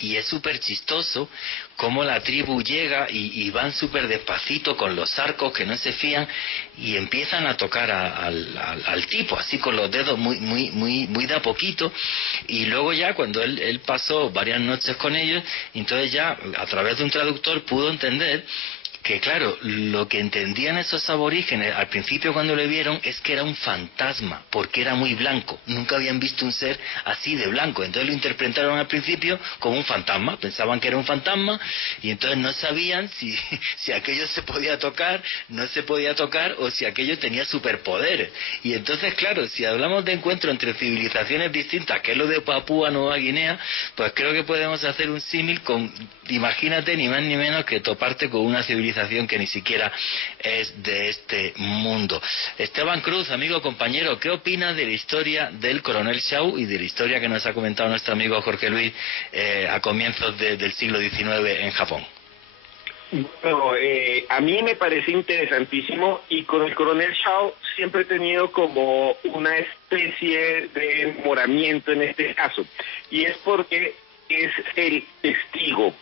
Y es súper chistoso cómo la tribu llega y van súper despacito con los arcos que no se fían y empiezan a tocar al tipo, así con los dedos muy de a poquito. Y luego ya cuando él pasó varias noches con ellos, entonces ya a través de un traductor pudo entender que claro, lo que entendían esos aborígenes al principio cuando le vieron es que era un fantasma, porque era muy blanco, nunca habían visto un ser así de blanco, entonces lo interpretaron al principio como un fantasma, pensaban que era un fantasma, y entonces no sabían si aquello se podía tocar, no se podía tocar, o si aquello tenía superpoderes. Y entonces, claro, si hablamos de encuentro entre civilizaciones distintas, que es lo de Papúa Nueva Guinea, pues creo que podemos hacer un símil con, imagínate, ni más ni menos que toparte con una civilización que ni siquiera es de este mundo. Esteban Cruz, amigo, compañero, ¿qué opinas de la historia del Coronel Shaw y de la historia que nos ha comentado nuestro amigo Jorge Luis a comienzos del siglo XIX en Japón? Bueno, a mí me parece interesantísimo, y con el Coronel Shaw siempre he tenido como una especie de enamoramiento en este caso, y es porque es el testigo.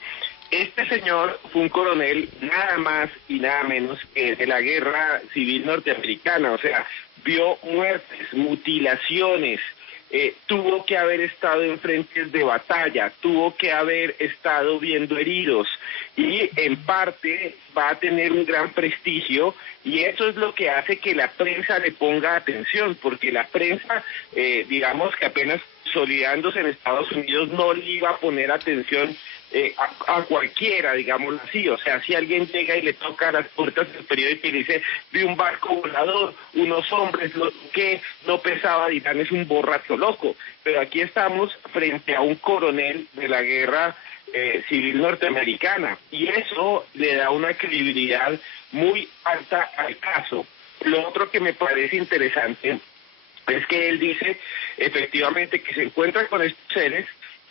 Este señor fue un coronel nada más y nada menos que de la Guerra Civil Norteamericana, o sea, vio muertes, mutilaciones, tuvo que haber estado en frentes de batalla, tuvo que haber estado viendo heridos, y en parte va a tener un gran prestigio, y eso es lo que hace que la prensa le ponga atención, porque la prensa, digamos que apenas solidándose en Estados Unidos, no le iba a poner atención a cualquiera, digámoslo así. O sea, si alguien llega y le toca a las puertas del periódico y dice, vi un barco volador, unos hombres, lo que no pesaba, dirán, es un borracho loco. Pero aquí estamos frente a un coronel de la Guerra Civil Norteamericana, y eso le da una credibilidad muy alta al caso. Lo otro que me parece interesante es que él dice efectivamente que se encuentra con estos seres,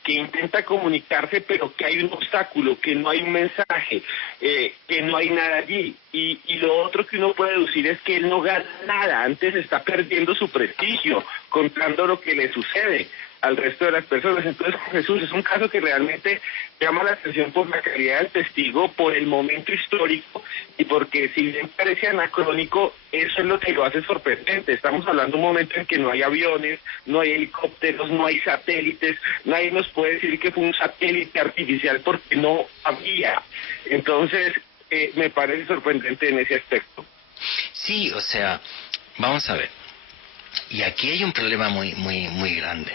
que intenta comunicarse, pero que hay un obstáculo, que no hay un mensaje, que no hay nada allí. Y lo otro que uno puede deducir es que él no gana nada, antes está perdiendo su prestigio, contando lo que le sucede al resto de las personas. Entonces, Jesús, es un caso que realmente llama la atención por la calidad del testigo, por el momento histórico, y porque si bien parece anacrónico, eso es lo que lo hace sorprendente. Estamos hablando de un momento en que no hay aviones, no hay helicópteros, no hay satélites, nadie nos puede decir que fue un satélite artificial porque no había. Entonces, me parece sorprendente en ese aspecto. Sí, o sea, vamos a ver. Y aquí hay un problema muy grande.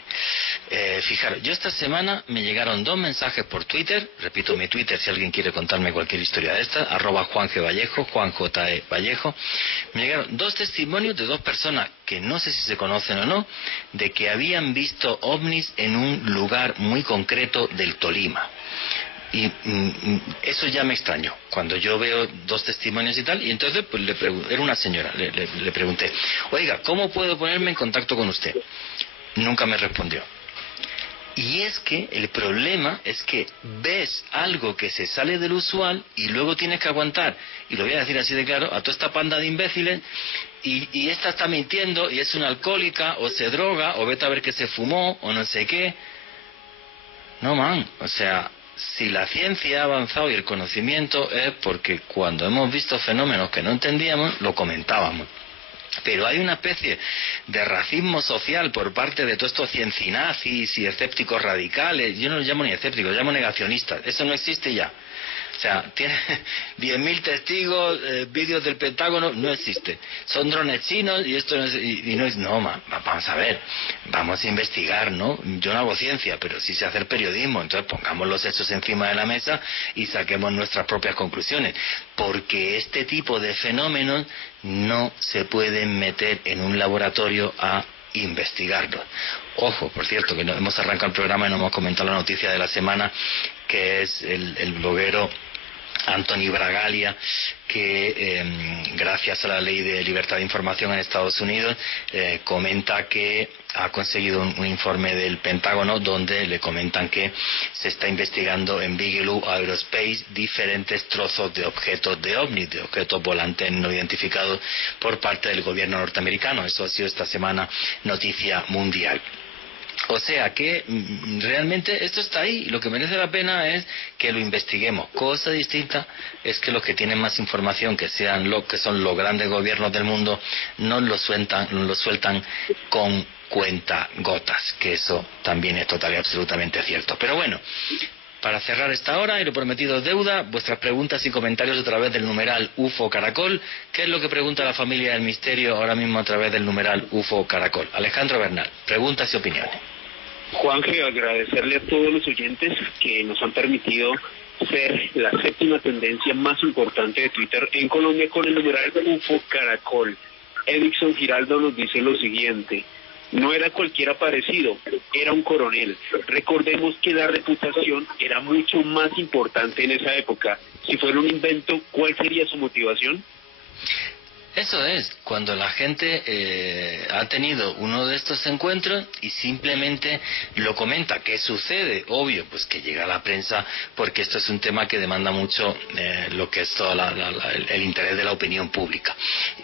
Fijaros, yo esta semana me llegaron 2 mensajes por Twitter, repito mi Twitter si alguien quiere contarme cualquier historia de esta, @JuanGVallejo, JuanJE Vallejo. Me llegaron 2 testimonios de 2 personas que no sé si se conocen o no, de que habían visto ovnis en un lugar muy concreto del Tolima. Y eso ya me extrañó, cuando yo veo 2 testimonios y tal, y entonces pues era una señora, le pregunté, oiga, ¿cómo puedo ponerme en contacto con usted? Nunca me respondió. Y es que el problema es que ves algo que se sale del usual y luego tienes que aguantar, y lo voy a decir así de claro, a toda esta panda de imbéciles, y esta está mintiendo, y es una alcohólica, o se droga, o vete a ver que se fumó, o no sé qué. No, man, o sea, si la ciencia ha avanzado y el conocimiento es porque cuando hemos visto fenómenos que no entendíamos, lo comentábamos. Pero hay una especie de racismo social por parte de todos estos ciencinazis y escépticos radicales. Yo no los llamo ni escépticos, los llamo negacionistas. Eso no existe ya. O sea, tiene 10.000 testigos, vídeos del Pentágono, no existe. Son drones chinos y esto no es... Y no es... No, vamos a ver, vamos a investigar, ¿no? Yo no hago ciencia, pero sí sé hacer periodismo. Entonces pongamos los hechos encima de la mesa y saquemos nuestras propias conclusiones. Porque este tipo de fenómenos no se pueden meter en un laboratorio a investigarlos. Ojo, por cierto, que hemos arrancado el programa y no hemos comentado la noticia de la semana, que es el bloguero Anthony Bragalia, que gracias a la ley de libertad de información en Estados Unidos comenta que ha conseguido un informe del Pentágono donde le comentan que se está investigando en Bigelow Aerospace diferentes trozos de objetos de ovnis, de objetos volantes no identificados por parte del gobierno norteamericano. Eso ha sido esta semana noticia mundial. O sea que realmente esto está ahí, lo que merece la pena es que lo investiguemos. Cosa distinta es que los que tienen más información, que son los grandes gobiernos del mundo, no lo sueltan con cuentagotas, que eso también es total y absolutamente cierto. Pero bueno, Para cerrar esta hora, y lo prometido es deuda, vuestras preguntas y comentarios a través del numeral UFO Caracol. ¿Qué es lo que pregunta la familia del misterio ahora mismo a través del numeral UFO Caracol? Alejandro Bernal, preguntas y opiniones. Juanje, agradecerle a todos los oyentes que nos han permitido ser la séptima tendencia más importante de Twitter en Colombia con el numeral UFO Caracol. Edison Giraldo nos dice lo siguiente: no era cualquier aparecido, era un coronel. Recordemos que la reputación era mucho más importante en esa época. Si fuera un invento, ¿cuál sería su motivación? Eso es, cuando la gente ha tenido uno de estos encuentros y simplemente lo comenta. ¿Qué sucede? Obvio, pues que llega a la prensa, porque esto es un tema que demanda mucho lo que es todo el interés de la opinión pública.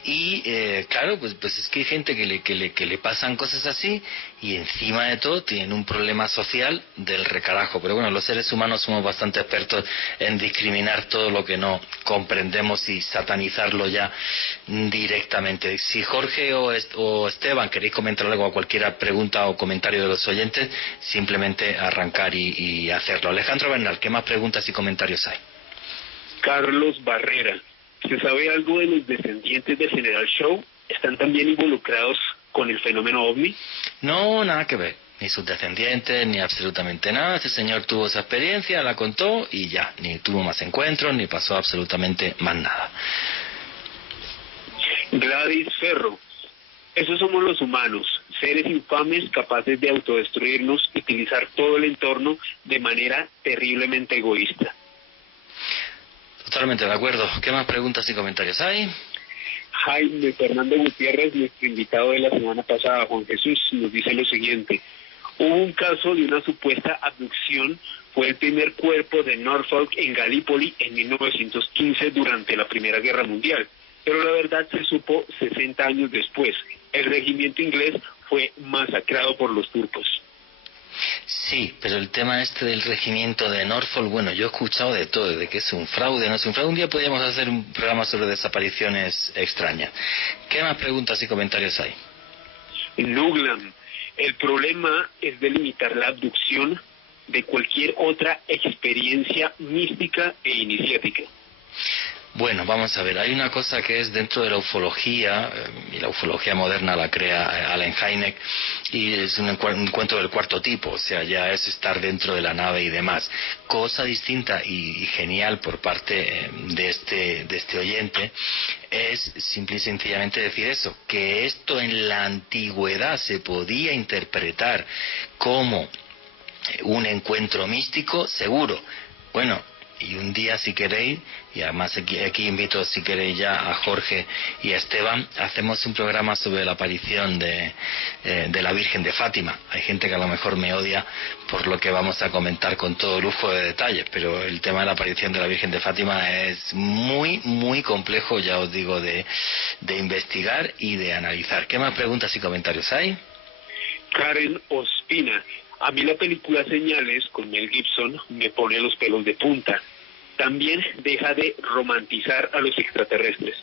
Y claro, pues es que hay gente que le pasan cosas así y encima de todo tienen un problema social del recarajo. Pero bueno, los seres humanos somos bastante expertos en discriminar todo lo que no comprendemos y satanizarlo ya directamente. Si Jorge o Esteban queréis comentar algo a cualquier pregunta o comentario de los oyentes, simplemente arrancar y hacerlo. Alejandro Bernal, ¿qué más preguntas y comentarios hay? Carlos Barrera, ¿se sabe algo de los descendientes del General Show? ¿Están también involucrados con el fenómeno OVNI? No, nada que ver. Ni sus descendientes, ni absolutamente nada. Ese señor tuvo esa experiencia, la contó y ya. Ni tuvo más encuentros, ni pasó absolutamente más nada. Gladys Ferro, esos somos los humanos, seres infames capaces de autodestruirnos y utilizar todo el entorno de manera terriblemente egoísta. Totalmente de acuerdo. ¿Qué más preguntas y comentarios hay? Jaime Fernando Gutiérrez, nuestro invitado de la semana pasada, Juan Jesús, nos dice lo siguiente: hubo un caso de una supuesta abducción, fue el primer cuerpo de Norfolk en Galípoli en 1915 durante la Primera Guerra Mundial. Pero la verdad se supo 60 años después. El regimiento inglés fue masacrado por los turcos. Sí, pero el tema este del regimiento de Norfolk, bueno, yo he escuchado de todo, de que es un fraude, no es un fraude. Un día podríamos hacer un programa sobre desapariciones extrañas. ¿Qué más preguntas y comentarios hay? Nuglam, el problema es delimitar la abducción de cualquier otra experiencia mística e iniciática. Bueno, vamos a ver, hay una cosa que es dentro de la ufología, y la ufología moderna la crea Allen Hynek, y es un encuentro del cuarto tipo, o sea, ya es estar dentro de la nave y demás. Cosa distinta y genial por parte de este oyente es simple y sencillamente decir eso, que esto en la antigüedad se podía interpretar como un encuentro místico, seguro. Bueno, y un día, si queréis, y además aquí invito, si queréis, ya a Jorge y a Esteban, hacemos un programa sobre la aparición de la Virgen de Fátima. Hay gente que a lo mejor me odia por lo que vamos a comentar con todo lujo de detalles, pero el tema de la aparición de la Virgen de Fátima es muy, muy complejo, ya os digo, de investigar y de analizar. ¿Qué más preguntas y comentarios hay? Karen Ospina, a mí la película Señales con Mel Gibson me pone los pelos de punta. También deja de romantizar a los extraterrestres.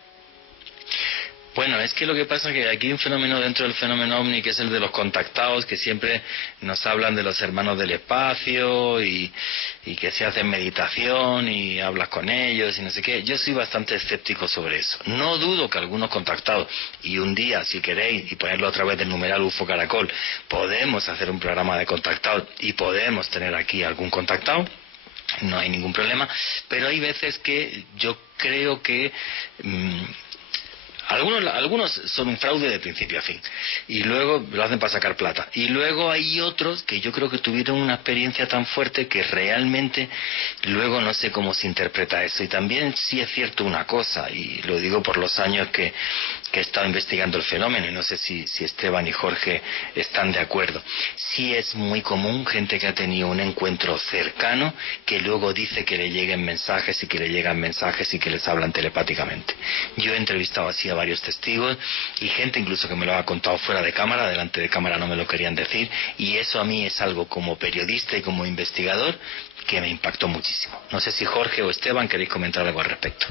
Bueno, es que lo que pasa es que aquí hay un fenómeno dentro del fenómeno OVNI, que es el de los contactados, que siempre nos hablan de los hermanos del espacio y que se hacen meditación y hablas con ellos y no sé qué. Yo soy bastante escéptico sobre eso. No dudo que algunos contactados, y un día, si queréis, y ponerlo a través del numeral UFO Caracol, podemos hacer un programa de contactados y podemos tener aquí algún contactado. No hay ningún problema, pero hay veces que yo creo que algunos son un fraude de principio a fin y luego lo hacen para sacar plata, y luego hay otros que yo creo que tuvieron una experiencia tan fuerte que realmente luego no sé cómo se interpreta eso. Y también sí es cierto una cosa, y lo digo por los años que he estado investigando el fenómeno, y no sé si Esteban y Jorge están de acuerdo. Sí es muy común gente que ha tenido un encuentro cercano que luego dice que le lleguen mensajes y que le llegan mensajes y que les hablan telepáticamente. Yo he entrevistado así a varios testigos y gente incluso que me lo ha contado fuera de cámara, delante de cámara no me lo querían decir, y eso a mí es algo como periodista y como investigador que me impactó muchísimo. No sé si Jorge o Esteban queréis comentar algo al respecto.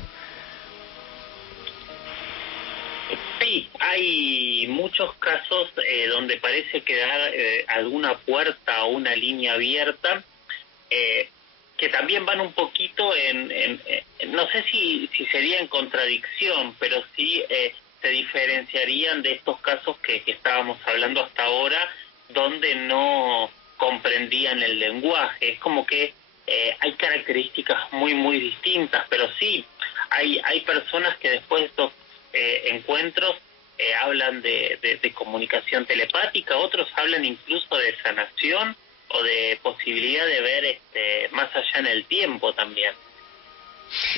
Sí, hay muchos casos donde parece quedar alguna puerta o una línea abierta. que también van un poquito no sé si sería en contradicción, pero sí se diferenciarían de estos casos que estábamos hablando hasta ahora, donde no comprendían el lenguaje. Es como que hay características muy, muy distintas, pero sí, hay personas que después de estos encuentros hablan de comunicación telepática, otros hablan incluso de sanación o de posibilidad de ver más allá en el tiempo también.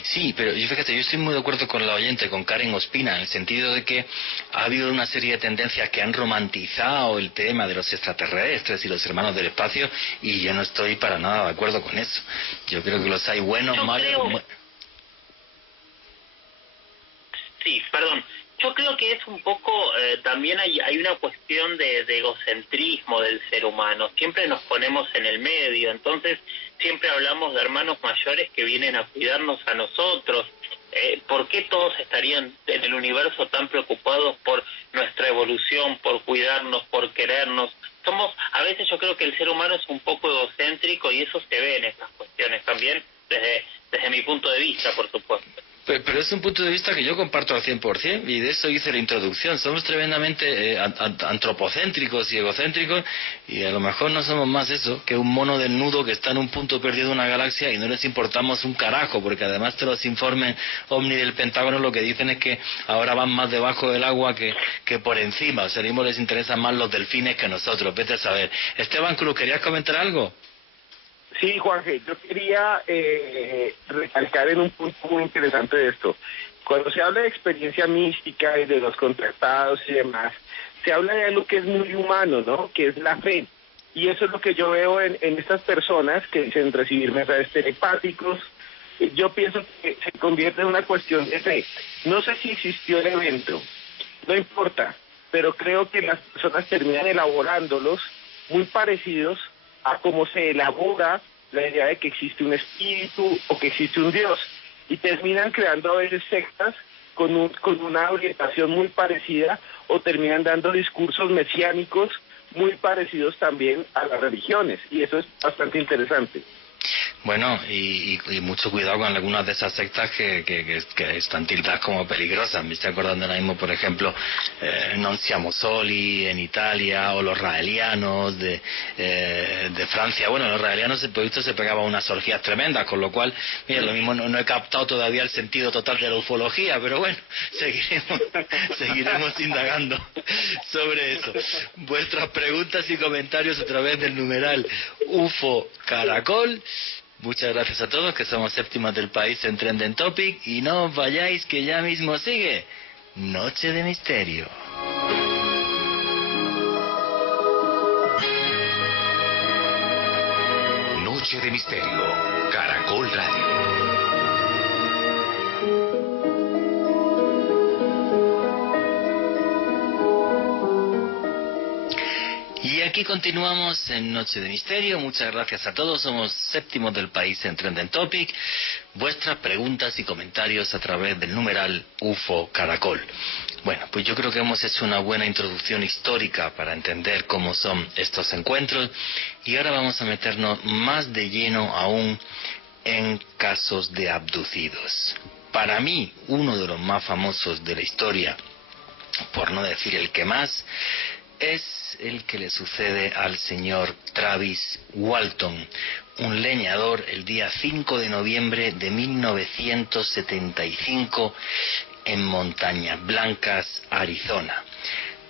Sí, pero fíjate, yo estoy muy de acuerdo con la oyente, con Karen Ospina, en el sentido de que ha habido una serie de tendencias que han romantizado el tema de los extraterrestres y los hermanos del espacio, y yo no estoy para nada de acuerdo con eso. Yo creo que los hay buenos, malos... Sí, perdón. Yo creo que es un poco, también hay una cuestión de egocentrismo del ser humano. Siempre nos ponemos en el medio, entonces siempre hablamos de hermanos mayores que vienen a cuidarnos a nosotros. ¿Por qué todos estarían en el universo tan preocupados por nuestra evolución, por cuidarnos, por querernos? A veces yo creo que el ser humano es un poco egocéntrico y eso se ve en estas cuestiones también, desde mi punto de vista, por supuesto. Pero es un punto de vista que yo comparto al 100%, y de eso hice la introducción. Somos tremendamente antropocéntricos y egocéntricos, y a lo mejor no somos más eso que un mono desnudo que está en un punto perdido de una galaxia y no les importamos un carajo, porque además de los informes OVNI del Pentágono lo que dicen es que ahora van más debajo del agua que por encima. O sea, mismo les interesan más los delfines que nosotros. Vete a saber. Esteban Cruz, ¿querías comentar algo? Sí, Juanje, yo quería recalcar en un punto muy interesante de esto. Cuando se habla de experiencia mística y de los contactados y demás, se habla de algo que es muy humano, ¿no? Que es la fe. Y eso es lo que yo veo en estas personas que dicen recibir mensajes telepáticos. Yo pienso que se convierte en una cuestión de fe. No sé si existió el evento, no importa, pero creo que las personas terminan elaborándolos muy parecidos a cómo se elabora la idea de que existe un espíritu o que existe un Dios, y terminan creando a veces sectas con una orientación muy parecida, o terminan dando discursos mesiánicos muy parecidos también a las religiones, y eso es bastante interesante. Bueno, y mucho cuidado con algunas de esas sectas que están tildadas como peligrosas. Me estoy acordando ahora mismo, por ejemplo, Non Siamo Soli en Italia, o los raelianos de Francia. Bueno, los raelianos, por visto, se pegaban unas orgías tremendas, con lo cual, mira, lo mismo no he captado todavía el sentido total de la ufología, pero bueno, seguiremos indagando sobre eso. Vuestras preguntas y comentarios a través del numeral UFO Caracol. Muchas gracias a todos, que somos séptimas del país en Trending Topic, y no os vayáis, que ya mismo sigue Noche de Misterio. Noche de Misterio, Caracol Radio. Y aquí continuamos en Noche de Misterio. Muchas gracias a todos. Somos séptimos del país en Trending Topic. Vuestras preguntas y comentarios a través del numeral UFO Caracol. Bueno, pues yo creo que hemos hecho una buena introducción histórica para entender cómo son estos encuentros, y ahora vamos a meternos más de lleno aún en casos de abducidos. Para mí, uno de los más famosos de la historia, por no decir el que más, es el que le sucede al señor Travis Walton, un leñador, el día 5 de noviembre de 1975 en Montañas Blancas, Arizona.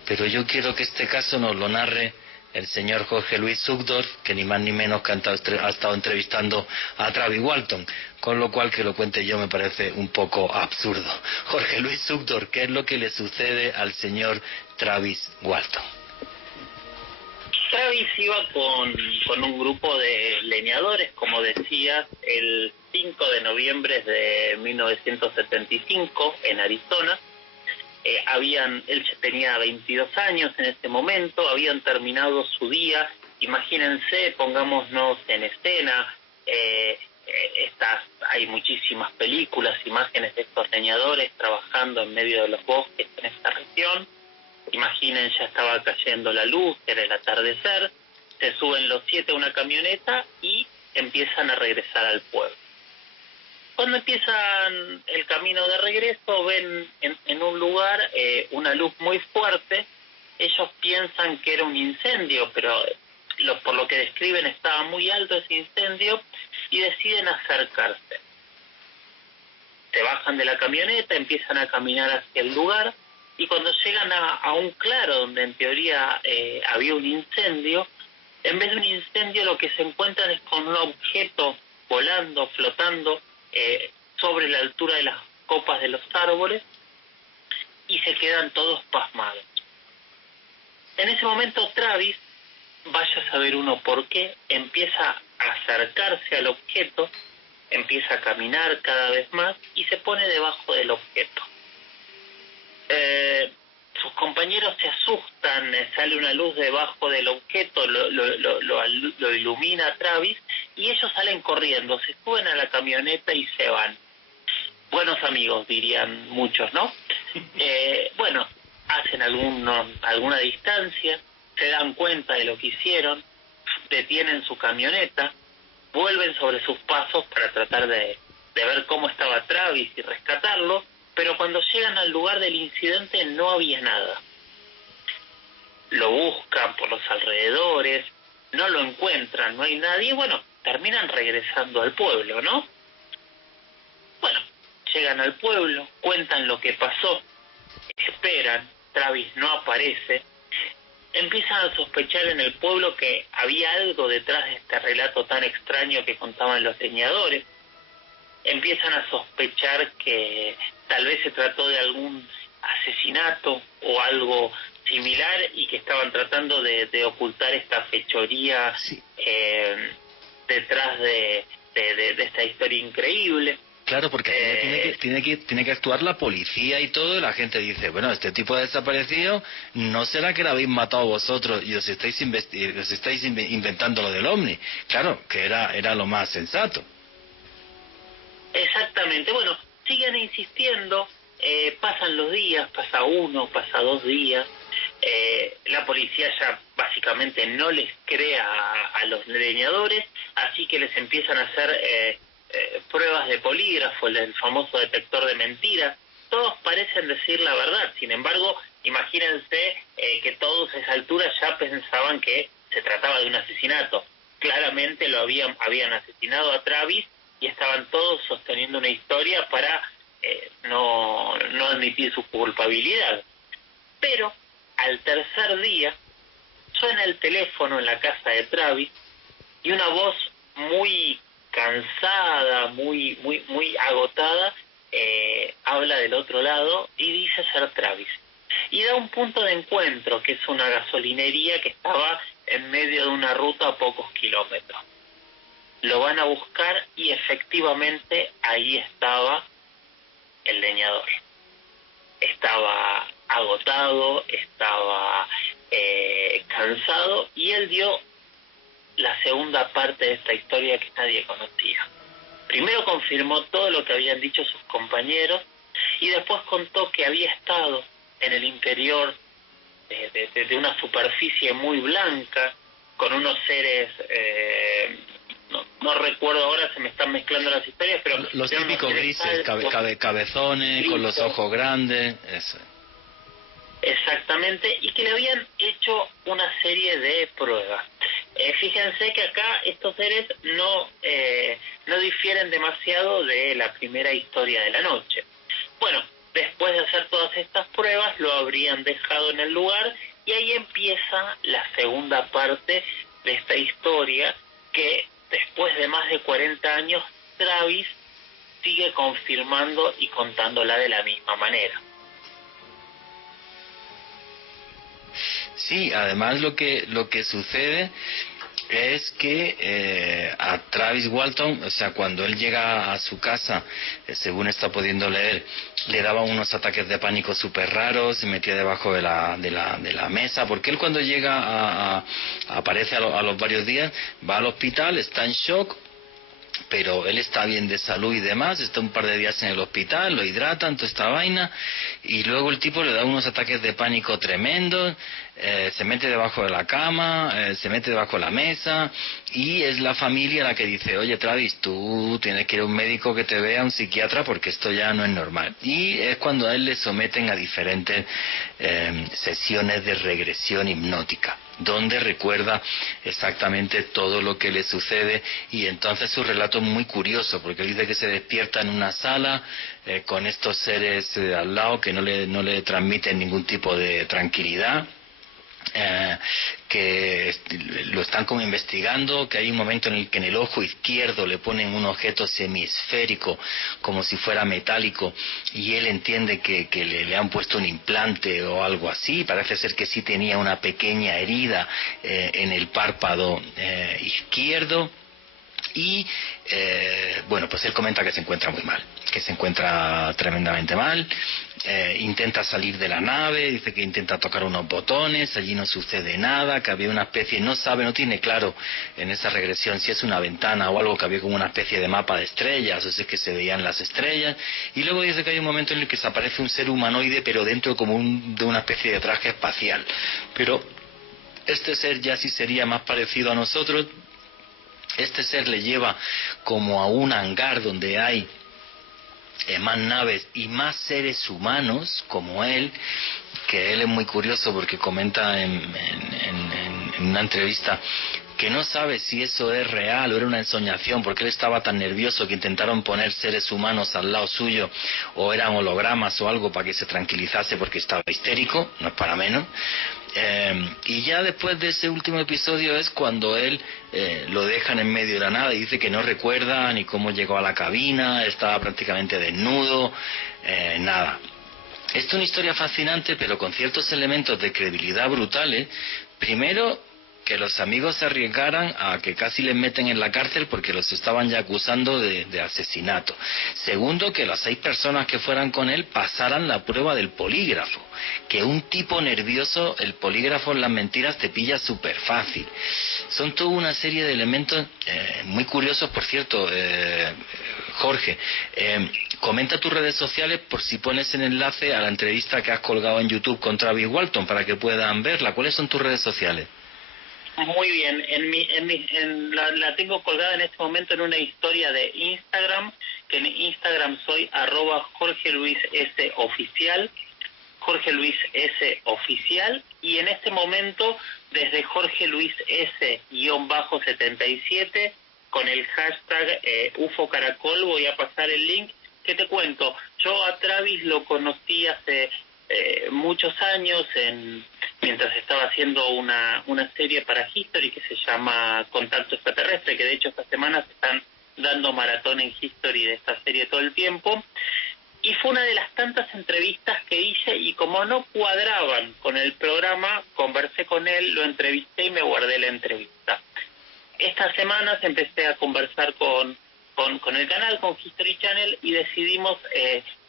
Pero yo quiero que este caso nos lo narre el señor Jorge Luis Zuckdorf, que ni más ni menos que ha estado entrevistando a Travis Walton, con lo cual que lo cuente yo me parece un poco absurdo. Jorge Luis Zuckdorf, ¿qué es lo que le sucede al señor Travis Walton? Travis iba con un grupo de leñadores, como decías, el 5 de noviembre de 1975 en Arizona. Él tenía 22 años en ese momento, habían terminado su día. Imagínense, pongámonos en escena, hay muchísimas películas, imágenes de estos leñadores trabajando en medio de los bosques en esta región. Imaginen, ya estaba cayendo la luz, era el atardecer, se suben los 7 a una camioneta y empiezan a regresar al pueblo. Cuando empiezan el camino de regreso, ven en un lugar una luz muy fuerte. Ellos piensan que era un incendio, pero por lo que describen estaba muy alto ese incendio y deciden acercarse. Se bajan de la camioneta, empiezan a caminar hacia el lugar y cuando llegan a un claro donde en teoría había un incendio, en vez de un incendio lo que se encuentran es con un objeto volando, flotando sobre la altura de las copas de los árboles y se quedan todos pasmados. En ese momento Travis, vaya a saber uno por qué, empieza a acercarse al objeto, empieza a caminar cada vez más y se pone debajo del objeto. Sus compañeros se asustan, sale una luz debajo del objeto, lo ilumina a Travis y ellos salen corriendo, se suben a la camioneta y se van. Buenos amigos, dirían muchos, ¿no? Bueno, hacen alguna distancia, se dan cuenta de lo que hicieron, detienen su camioneta, vuelven sobre sus pasos para tratar de ver cómo estaba Travis y rescatarlo, pero cuando llegan al lugar del incidente no había nada. Lo buscan por los alrededores, no lo encuentran, no hay nadie, bueno, terminan regresando al pueblo, ¿no? Bueno, llegan al pueblo, cuentan lo que pasó, esperan, Travis no aparece, empiezan a sospechar en el pueblo que había algo detrás de este relato tan extraño que contaban los leñadores, empiezan a sospechar que tal vez se trató de algún asesinato o algo similar y que estaban tratando de ocultar esta fechoría Sí. Detrás de esta historia increíble. Claro, porque tiene que actuar la policía y todo, y la gente dice, bueno, este tipo ha desaparecido, ¿no será que lo habéis matado vosotros y os estáis inventando lo del ovni? Claro, que era lo más sensato. Exactamente, bueno, siguen insistiendo, pasan los días, pasa 1, pasa 2 días, la policía ya básicamente no les cree a los leñadores, así que les empiezan a hacer pruebas de polígrafo, el famoso detector de mentiras. Todos parecen decir la verdad, sin embargo, imagínense que todos a esa altura ya pensaban que se trataba de un asesinato. Claramente habían asesinado a Travis y estaban todos sosteniendo una historia para no admitir su culpabilidad. Pero al tercer día suena el teléfono en la casa de Travis y una voz muy cansada, muy agotada, habla del otro lado y dice ser Travis. Y da un punto de encuentro, que es una gasolinería que estaba en medio de una ruta a pocos kilómetros. Lo van a buscar y efectivamente ahí estaba el leñador. Estaba agotado, estaba cansado y él dio la segunda parte de esta historia que nadie conocía. Primero confirmó todo lo que habían dicho sus compañeros y después contó que había estado en el interior de una superficie muy blanca con unos seres, no recuerdo ahora, se me están mezclando las historias, pero Los típicos grises, cabezones, grises, con los ojos grandes, eso. Exactamente, y que le habían hecho una serie de pruebas. Fíjense que acá estos seres no difieren demasiado de la primera historia de la noche. Bueno, después de hacer todas estas pruebas, lo habrían dejado en el lugar y ahí empieza la segunda parte de esta historia que después de más de 40 años, Travis sigue confirmando y contándola de la misma manera. Sí, además lo que sucede es que a Travis Walton, o sea, cuando él llega a su casa, según está pudiendo leer, le daban unos ataques de pánico súper raros, se metía debajo de la mesa, porque él cuando llega aparece a los varios días, va al hospital, está en shock, pero él está bien de salud y demás, está un par de días en el hospital, lo hidratan, toda esta vaina, y luego el tipo le da unos ataques de pánico tremendos, se mete debajo de la cama, se mete debajo de la mesa, y es la familia la que dice, oye Travis, tú tienes que ir a un médico que te vea, un psiquiatra, porque esto ya no es normal. Y es cuando a él le someten a diferentes sesiones de regresión hipnótica, donde recuerda exactamente todo lo que le sucede, y entonces su relato es muy curioso, porque él dice que se despierta en una sala con estos seres al lado que no le transmiten ningún tipo de tranquilidad, que lo están como investigando, que hay un momento en el que en el ojo izquierdo le ponen un objeto semiesférico como si fuera metálico, y él entiende que le han puesto un implante o algo así. Parece ser que sí tenía una pequeña herida en el párpado izquierdo. Y bueno, pues él comenta que se encuentra muy mal, que se encuentra tremendamente mal, intenta salir de la nave, dice que intenta tocar unos botones, allí no sucede nada, que había una especie, no tiene claro en esa regresión si es una ventana o algo, que había como una especie de mapa de estrellas, o sea, que se veían las estrellas, y luego dice que hay un momento en el que se aparece un ser humanoide, pero dentro como de una especie de traje espacial, pero este ser ya sí sería más parecido a nosotros. Este ser le lleva como a un hangar donde hay más naves y más seres humanos como él, que él es muy curioso porque comenta en una entrevista que no sabe si eso es real o era una ensoñación, porque él estaba tan nervioso que intentaron poner seres humanos al lado suyo, o eran hologramas o algo para que se tranquilizase porque estaba histérico, no es para menos. Y ya después de ese último episodio es cuando él lo dejan en medio de la nada y dice que no recuerda ni cómo llegó a la cabina, estaba prácticamente desnudo, nada. Esto es una historia fascinante, pero con ciertos elementos de credibilidad brutales. Primero, que los amigos se arriesgaran a que casi les meten en la cárcel porque los estaban ya acusando de asesinato. Segundo, que las 6 personas que fueran con él pasaran la prueba del polígrafo, que un tipo nervioso, el polígrafo en las mentiras te pilla súper fácil. Son toda una serie de elementos muy curiosos. Por cierto, Jorge, comenta tus redes sociales por si pones el enlace a la entrevista que has colgado en YouTube con Travis Walton para que puedan verla. ¿Cuáles son tus redes sociales? Muy bien, la tengo colgada en este momento en una historia de Instagram, que en Instagram soy @JorgeLuisSOficial, JorgeLuisSOficial, y en este momento desde JorgeLuisS-77 con el hashtag UFO Caracol voy a pasar el link. ¿Qué te cuento? Yo a Travis lo conocí hace muchos años mientras estaba haciendo una serie para History que se llama Contacto Extraterrestre, que de hecho esta semana se están dando maratón en History de esta serie todo el tiempo, y fue una de las tantas entrevistas que hice, y como no cuadraban con el programa, conversé con él, lo entrevisté y me guardé la entrevista. Estas semanas empecé a conversar con el canal, con History Channel, y decidimos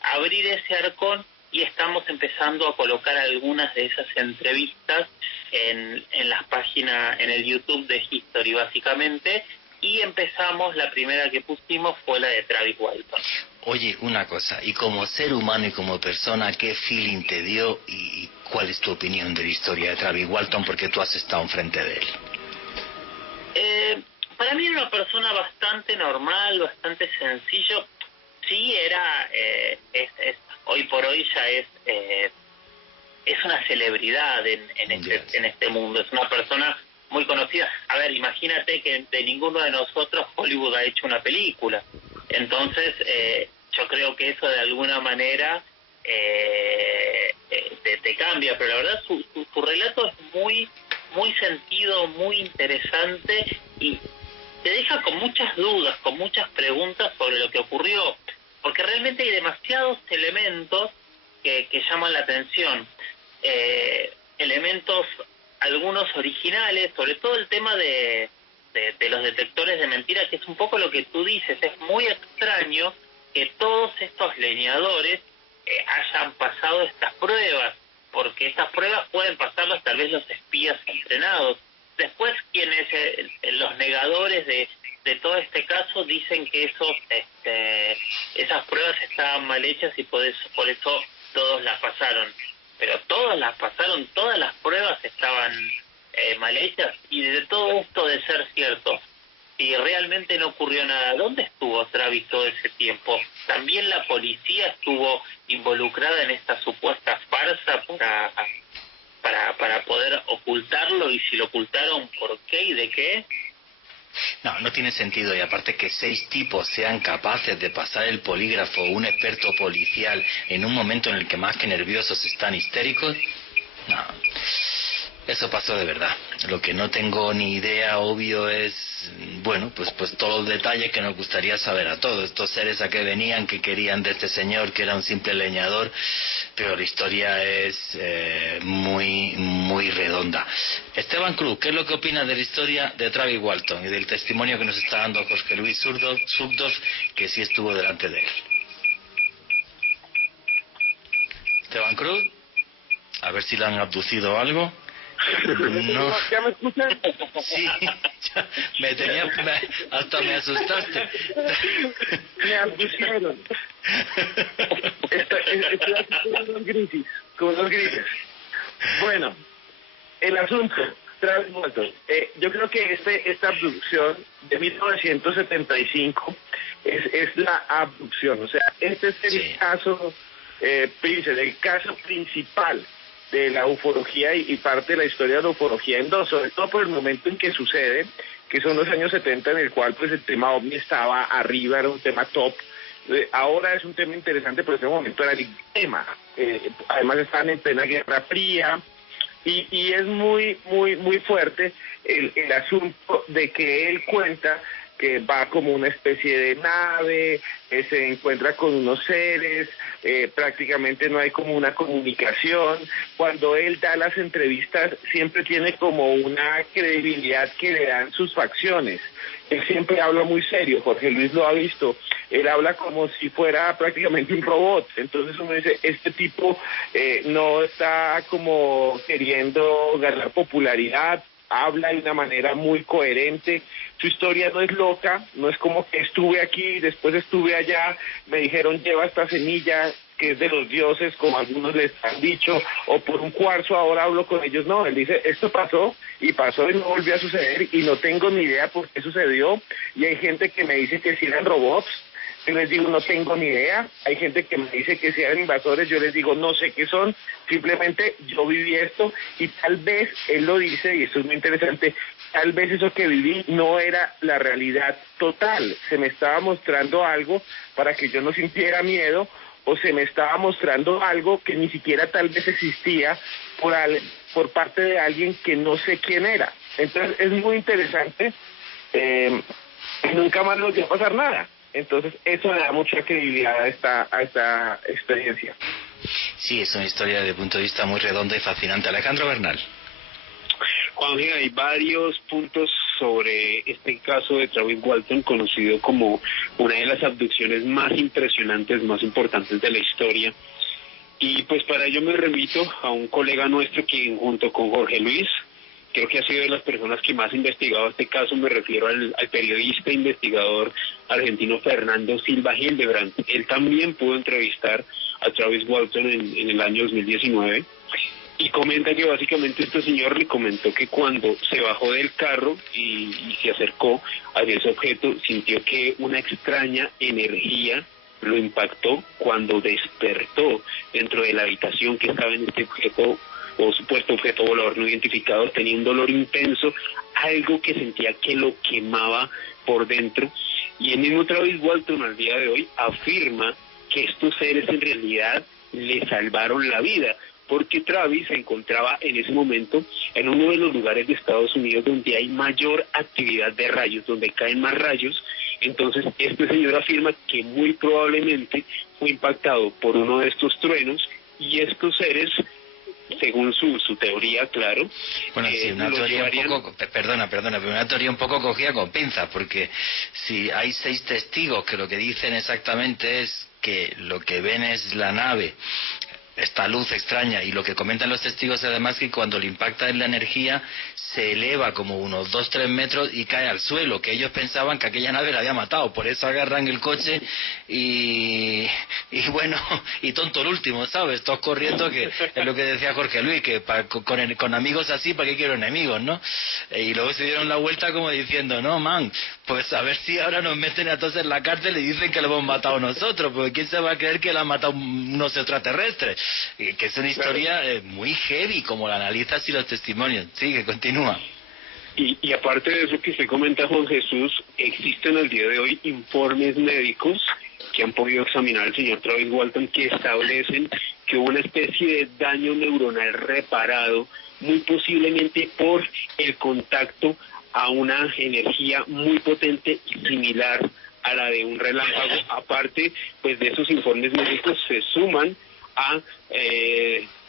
abrir ese arcón, y estamos empezando a colocar algunas de esas entrevistas en las páginas, en el YouTube de History básicamente, y empezamos, la primera que pusimos fue la de Travis Walton. Oye, una cosa, y como ser humano y como persona, ¿qué feeling te dio y cuál es tu opinión de la historia de Travis Walton, porque tú has estado enfrente de él? Para mí era una persona bastante normal, bastante sencillo. Sí, era hoy por hoy ya es una celebridad en este mundo, es una persona muy conocida. A ver, imagínate que de ninguno de nosotros Hollywood ha hecho una película, entonces yo creo que eso de alguna manera te cambia, pero la verdad su relato es muy sentido, muy interesante, y te deja con muchas dudas, con muchas preguntas sobre lo que ocurrió, porque realmente hay demasiados elementos que llaman la atención, elementos algunos originales, sobre todo el tema de los detectores de mentiras, que es un poco lo que tú dices. Es muy extraño que todos estos leñadores hayan pasado estas pruebas, porque estas pruebas pueden pasarlas tal vez los espías entrenados. Después, quienes los negadores de de todo este caso dicen que esas pruebas estaban mal hechas y por eso todos las pasaron. Pero todos las pasaron, todas las pruebas estaban mal hechas. Y de todo esto de ser cierto, si realmente no ocurrió nada, ¿dónde estuvo Travis todo ese tiempo? ¿También la policía estuvo involucrada en esta supuesta farsa para poder ocultarlo? Y si lo ocultaron, ¿por qué y de qué? No, no tiene sentido. Y aparte que 6 tipos sean capaces de pasar el polígrafo, un experto policial, en un momento en el que más que nerviosos están histéricos, no, eso pasó de verdad. Lo que no tengo ni idea, obvio, es, bueno, pues todos los detalles que nos gustaría saber a todos. Estos seres a qué venían, qué querían de este señor, que era un simple leñador, pero la historia es muy, muy redonda. Esteban Cruz, ¿qué es lo que opinas de la historia de Travis Walton y del testimonio que nos está dando Jorge Luis Zubdorf, que sí estuvo delante de él? Esteban Cruz, a ver si le han abducido algo. No. ¿Ya me escuchan? Sí, hasta me asustaste. Me abducieron. Estoy aquí con unos grises. Bueno, el asunto, Travis Walton. Yo creo que esta abducción de 1975 es la abducción. O sea, este es el caso, el caso principal de la ufología y parte de la historia de la ufología en dos, sobre todo por el momento en que sucede, que son los años 70, en el cual pues el tema OVNI estaba arriba, era un tema top. Ahora es un tema interesante, pero en ese momento era el tema. Además estaban en plena Guerra Fría y es muy, muy, muy fuerte el asunto de que él cuenta que va como una especie de nave, se encuentra con unos seres, prácticamente no hay como una comunicación. Cuando él da las entrevistas siempre tiene como una credibilidad que le dan sus facciones. Él siempre habla muy serio, Jorge Luis lo ha visto, él habla como si fuera prácticamente un robot. Entonces uno dice, este tipo no está como queriendo ganar popularidad, habla de una manera muy coherente, su historia no es loca, no es como que estuve aquí, después estuve allá, me dijeron lleva esta semilla que es de los dioses, como algunos les han dicho, o por un cuarzo ahora hablo con ellos. No, él dice, esto pasó y no volvió a suceder y no tengo ni idea por qué sucedió, y hay gente que me dice que si eran robots, yo les digo, no tengo ni idea. Hay gente que me dice que si eran invasores, yo les digo, no sé qué son, simplemente yo viví esto, y tal vez, él lo dice, y esto es muy interesante, tal vez eso que viví no era la realidad total, se me estaba mostrando algo para que yo no sintiera miedo, o se me estaba mostrando algo que ni siquiera tal vez existía por parte de alguien que no sé quién era. Entonces es muy interesante, nunca más nos va a pasar nada. Entonces eso le da mucha credibilidad a esta experiencia. Sí, es una historia desde el punto de vista muy redonda y fascinante. Alejandro Bernal. Juanje, hay varios puntos sobre este caso de Travis Walton, conocido como una de las abducciones más impresionantes, más importantes de la historia. Y pues para ello me remito a un colega nuestro quien junto con Jorge Luis, creo que ha sido de las personas que más ha investigado este caso. Me refiero al periodista e investigador argentino Fernando Silva Hildebrand. Él también pudo entrevistar a Travis Walton en el año 2019 y comenta que básicamente este señor le comentó que cuando se bajó del carro y se acercó hacia ese objeto, sintió que una extraña energía lo impactó cuando despertó dentro de la habitación que estaba en este objeto o supuesto objeto volador no identificado. Tenía un dolor intenso, algo que sentía que lo quemaba por dentro, y el mismo Travis Walton al día de hoy afirma que estos seres en realidad le salvaron la vida, porque Travis se encontraba en ese momento en uno de los lugares de Estados Unidos donde hay mayor actividad de rayos, donde caen más rayos. Entonces este señor afirma que muy probablemente fue impactado por uno de estos truenos, y estos seres, según su teoría, claro. Bueno, sí, una teoría un poco, perdona, pero una teoría un poco cogida con pinzas, porque si hay 6 testigos que lo que dicen exactamente es que lo que ven es la nave esta luz extraña, y lo que comentan los testigos además que cuando le impacta en la energía se eleva como unos 2-3 metros y cae al suelo, que ellos pensaban que aquella nave la había matado, por eso agarran el coche y bueno, y tonto el último, ¿sabes? Todos corriendo, que es lo que decía Jorge Luis, que con amigos así, ¿para qué quiero enemigos, no? Y luego se dieron la vuelta como diciendo, no, man, pues a ver si ahora nos meten a todos en la cárcel y dicen que lo hemos matado nosotros, porque ¿quién se va a creer que lo han matado unos extraterrestres? Que es una historia muy heavy, como la analizas y los testimonios. Sí, que continúa. Y aparte de eso que usted comenta, Juan Jesús, existen al día de hoy informes médicos que han podido examinar al señor Travis Walton que establecen que hubo una especie de daño neuronal reparado, muy posiblemente por el contacto a una energía muy potente similar a la de un relámpago. Aparte, pues de esos informes médicos se suman a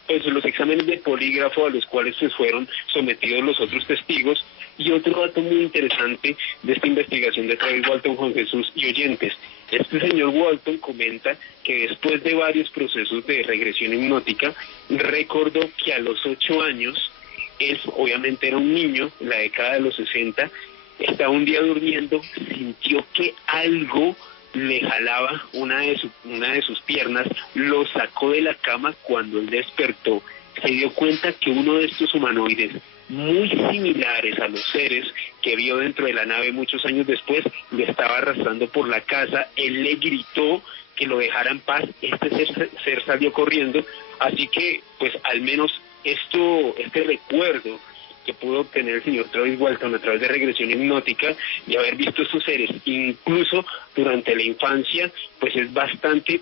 pues los exámenes de polígrafo a los cuales se fueron sometidos los otros testigos. Y otro dato muy interesante de esta investigación de Travis Walton, Juan Jesús y oyentes, este señor Walton comenta que después de varios procesos de regresión hipnótica, recordó que a los 8 años, él obviamente era un niño, en la década de los 60, estaba un día durmiendo, sintió que algo le jalaba una de sus piernas, lo sacó de la cama. Cuando él despertó, se dio cuenta que uno de estos humanoides, muy similares a los seres que vio dentro de la nave muchos años después, lo estaba arrastrando por la casa. Él le gritó que lo dejara en paz, este ser salió corriendo, así que pues al menos este recuerdo que pudo obtener el señor Travis Walton a través de regresión hipnótica, de haber visto estos seres, incluso durante la infancia, pues es bastante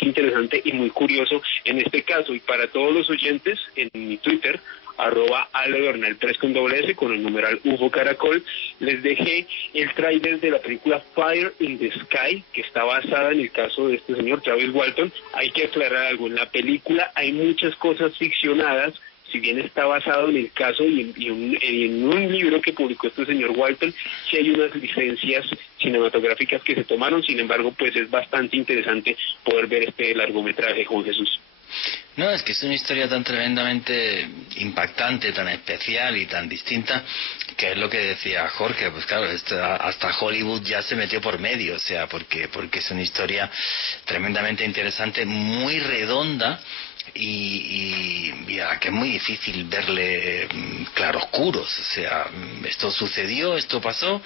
interesante y muy curioso en este caso. Y para todos los oyentes, en mi Twitter, @AleBernal3 con doble S, con el numeral UFO Caracol, les dejé el tráiler de la película Fire in the Sky, que está basada en el caso de este señor Travis Walton. Hay que aclarar algo, en la película hay muchas cosas ficcionadas, si bien está basado en el caso y en un libro que publicó este señor Walton, sí hay unas licencias cinematográficas que se tomaron. Sin embargo, pues es bastante interesante poder ver este largometraje, Juan Jesús. No, es que es una historia tan tremendamente impactante, tan especial y tan distinta, que es lo que decía Jorge, pues claro, hasta Hollywood ya se metió por medio, o sea, porque es una historia tremendamente interesante, muy redonda, y mira, que es muy difícil verle claroscuros, o sea, esto sucedió, esto pasó,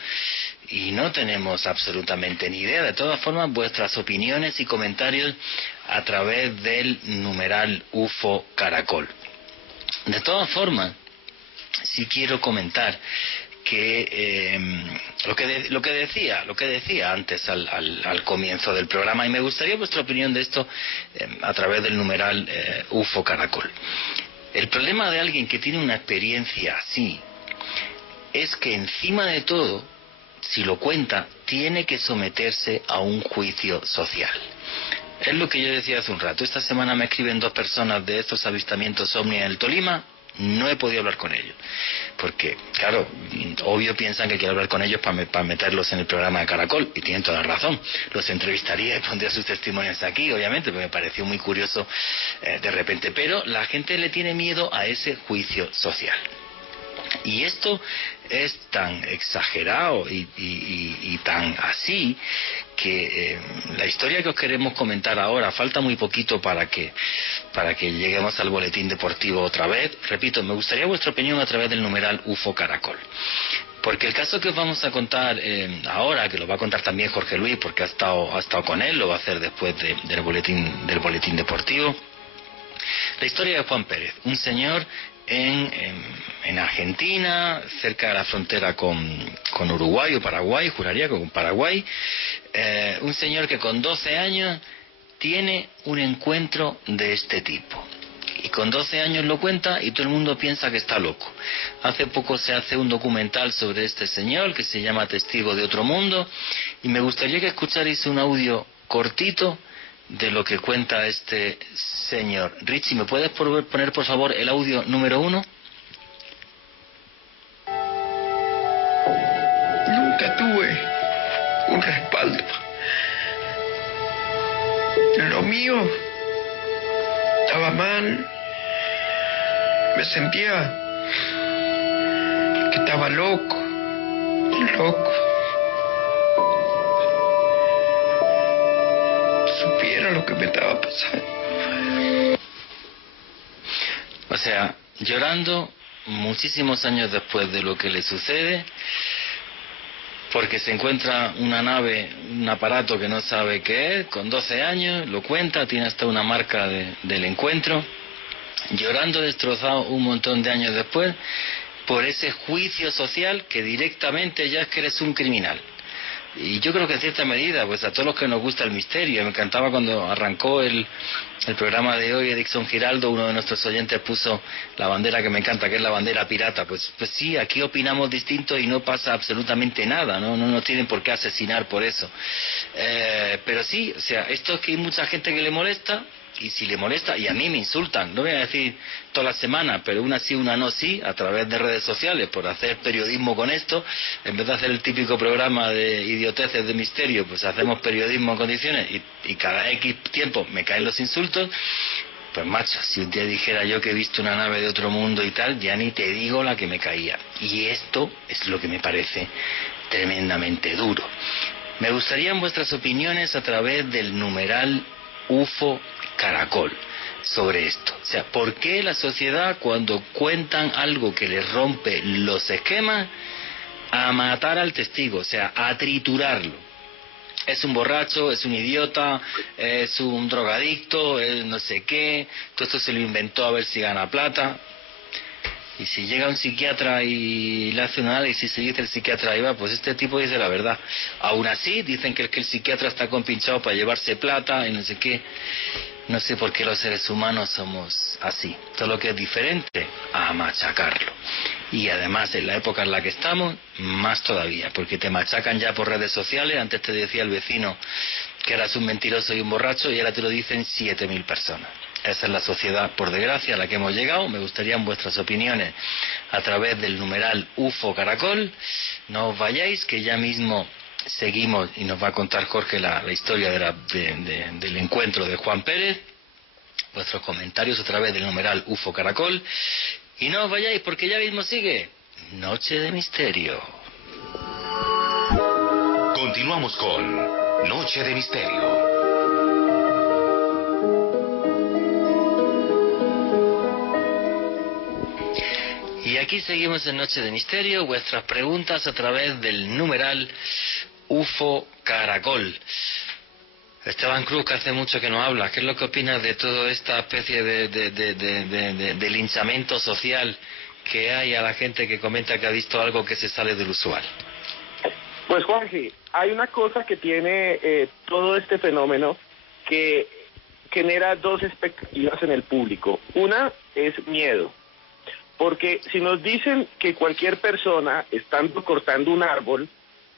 y no tenemos absolutamente ni idea. De todas formas, vuestras opiniones y comentarios a través del numeral UFO Caracol. De todas formas, sí quiero comentar que lo que decía antes al comienzo del programa, y me gustaría vuestra opinión de esto a través del numeral UFO Caracol. El problema de alguien que tiene una experiencia así es que encima de todo, si lo cuenta, tiene que someterse a un juicio social. Es lo que yo decía hace un rato. Esta semana me escriben 2 personas de estos avistamientos ovni en el Tolima. No he podido hablar con ellos, porque, claro, obvio piensan que quiero hablar con ellos para meterlos en el programa de Caracol, y tienen toda la razón. Los entrevistaría y pondría sus testimonios aquí, obviamente, porque me pareció muy curioso de repente. Pero la gente le tiene miedo a ese juicio social. Y esto es tan exagerado y tan así que la historia que os queremos comentar ahora, falta muy poquito para que lleguemos al boletín deportivo otra vez. Repito, me gustaría vuestra opinión a través del numeral UFO Caracol. Porque el caso que os vamos a contar ahora, que lo va a contar también Jorge Luis, porque ha estado con él, lo va a hacer después del boletín deportivo. La historia de Juan Pérez, un señor en Argentina, cerca de la frontera con Uruguay o Paraguay, juraría que con Paraguay, un señor que con 12 años tiene un encuentro de este tipo. Y con 12 años lo cuenta y todo el mundo piensa que está loco. Hace poco se hace un documental sobre este señor que se llama Testigo de Otro Mundo, y me gustaría que escucharais un audio cortito de lo que cuenta este señor. Richie, ¿me puedes poner por favor el audio número 1? Nunca tuve un respaldo. Lo mío estaba mal, me sentía que estaba loco. Supiera lo que me estaba pasando. O sea, llorando muchísimos años después de lo que le sucede, porque se encuentra una nave, un aparato que no sabe qué es, con 12 años, lo cuenta, tiene hasta una marca del encuentro, llorando destrozado un montón de años después, por ese juicio social que directamente ya es que eres un criminal. Y yo creo que en cierta medida, pues a todos los que nos gusta el misterio, me encantaba cuando arrancó el programa de hoy, Edixon Giraldo, uno de nuestros oyentes puso la bandera que me encanta, que es la bandera pirata. Pues sí, aquí opinamos distinto y no pasa absolutamente nada, no nos tienen por qué asesinar por eso. Pero sí, o sea, esto es que hay mucha gente que le molesta, y si le molesta, y a mí me insultan, no voy a decir toda la semana, pero una sí, una no sí, a través de redes sociales, por hacer periodismo con esto, en vez de hacer el típico programa de idioteces de misterio, pues hacemos periodismo en condiciones, y cada X tiempo me caen los insultos. Pues macho, si un día dijera yo que he visto una nave de otro mundo y tal, ya ni te digo la que me caía. Y esto es lo que me parece tremendamente duro. Me gustarían vuestras opiniones a través del numeral UFO Caracol sobre esto. O sea, ¿por qué la sociedad, cuando cuentan algo que les rompe los esquemas, a matar al testigo, o sea, a triturarlo? Es un borracho, es un idiota, es un drogadicto, es no sé qué, todo esto se lo inventó a ver si gana plata. Y si llega un psiquiatra y le hace un análisis y dice el psiquiatra, Iba, pues este tipo dice la verdad. Aún así, dicen que el psiquiatra está compinchado para llevarse plata y no sé qué. No sé por qué los seres humanos somos así. Todo lo que es diferente, a machacarlo. Y además, en la época en la que estamos, más todavía, porque te machacan ya por redes sociales. Antes te decía el vecino que eras un mentiroso y un borracho, y ahora te lo dicen 7.000 personas. Esa es la sociedad, por desgracia, a la que hemos llegado. Me gustarían vuestras opiniones a través del numeral UFO Caracol. No os vayáis, que ya mismo seguimos y nos va a contar Jorge la historia del encuentro de Juan Pérez. Vuestros comentarios a través del numeral UFO Caracol. Y no os vayáis, porque ya mismo sigue Noche de Misterio. Continuamos con Noche de Misterio. Y aquí seguimos en Noche de Misterio, vuestras preguntas a través del numeral UFO Caracol. Esteban Cruz, que hace mucho que no habla, ¿qué es lo que opinas de toda esta especie de linchamiento social que hay a la gente que comenta que ha visto algo que se sale del usual? Pues Juanji, hay una cosa que tiene todo este fenómeno que genera dos expectativas en el público. Una es miedo. Porque si nos dicen que cualquier persona, estando cortando un árbol,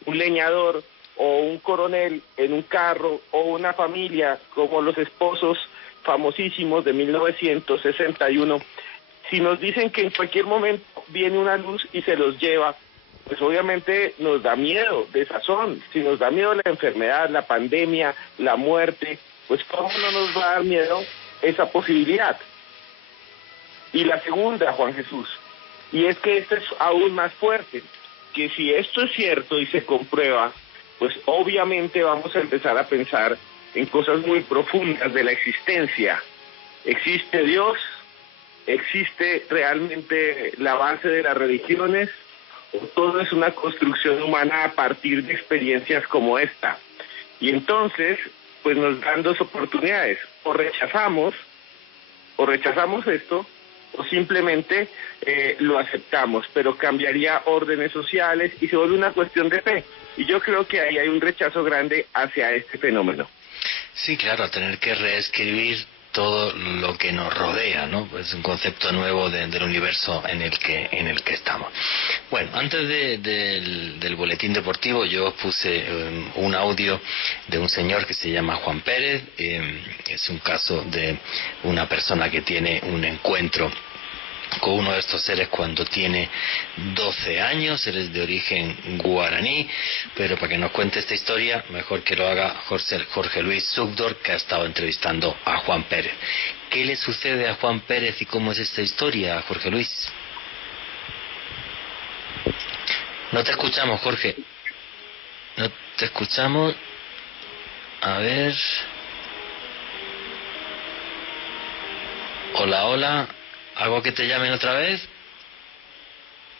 un leñador o un coronel en un carro o una familia como los esposos famosísimos de 1961, si nos dicen que en cualquier momento viene una luz y se los lleva, pues obviamente nos da miedo, desazón. Si nos da miedo la enfermedad, la pandemia, la muerte, pues ¿cómo no nos va a dar miedo esa posibilidad? Y la segunda, Juan Jesús, y es que esta es aún más fuerte, que si esto es cierto y se comprueba, pues obviamente vamos a empezar a pensar en cosas muy profundas de la existencia. ¿Existe Dios? ¿Existe realmente la base de las religiones? ¿O todo es una construcción humana a partir de experiencias como esta? Y entonces, pues nos dan dos oportunidades: o rechazamos esto, o simplemente lo aceptamos, pero cambiaría órdenes sociales y se vuelve una cuestión de fe. Y yo creo que ahí hay un rechazo grande hacia este fenómeno. Sí, claro, tener que reescribir todo lo que nos rodea, ¿no? Pues un concepto nuevo del universo en el que estamos. Bueno, antes del boletín deportivo yo os puse un audio de un señor que se llama Juan Pérez. Es un caso de una persona que tiene un encuentro con uno de estos seres cuando tiene 12 años, él es de origen guaraní, pero para que nos cuente esta historia, mejor que lo haga Jorge Luis Zugdor, que ha estado entrevistando a Juan Pérez. ¿Qué le sucede a Juan Pérez y cómo es esta historia, Jorge Luis? No te escuchamos, Jorge. No te escuchamos. A ver. Hola, hola. ¿Hago que te llamen otra vez?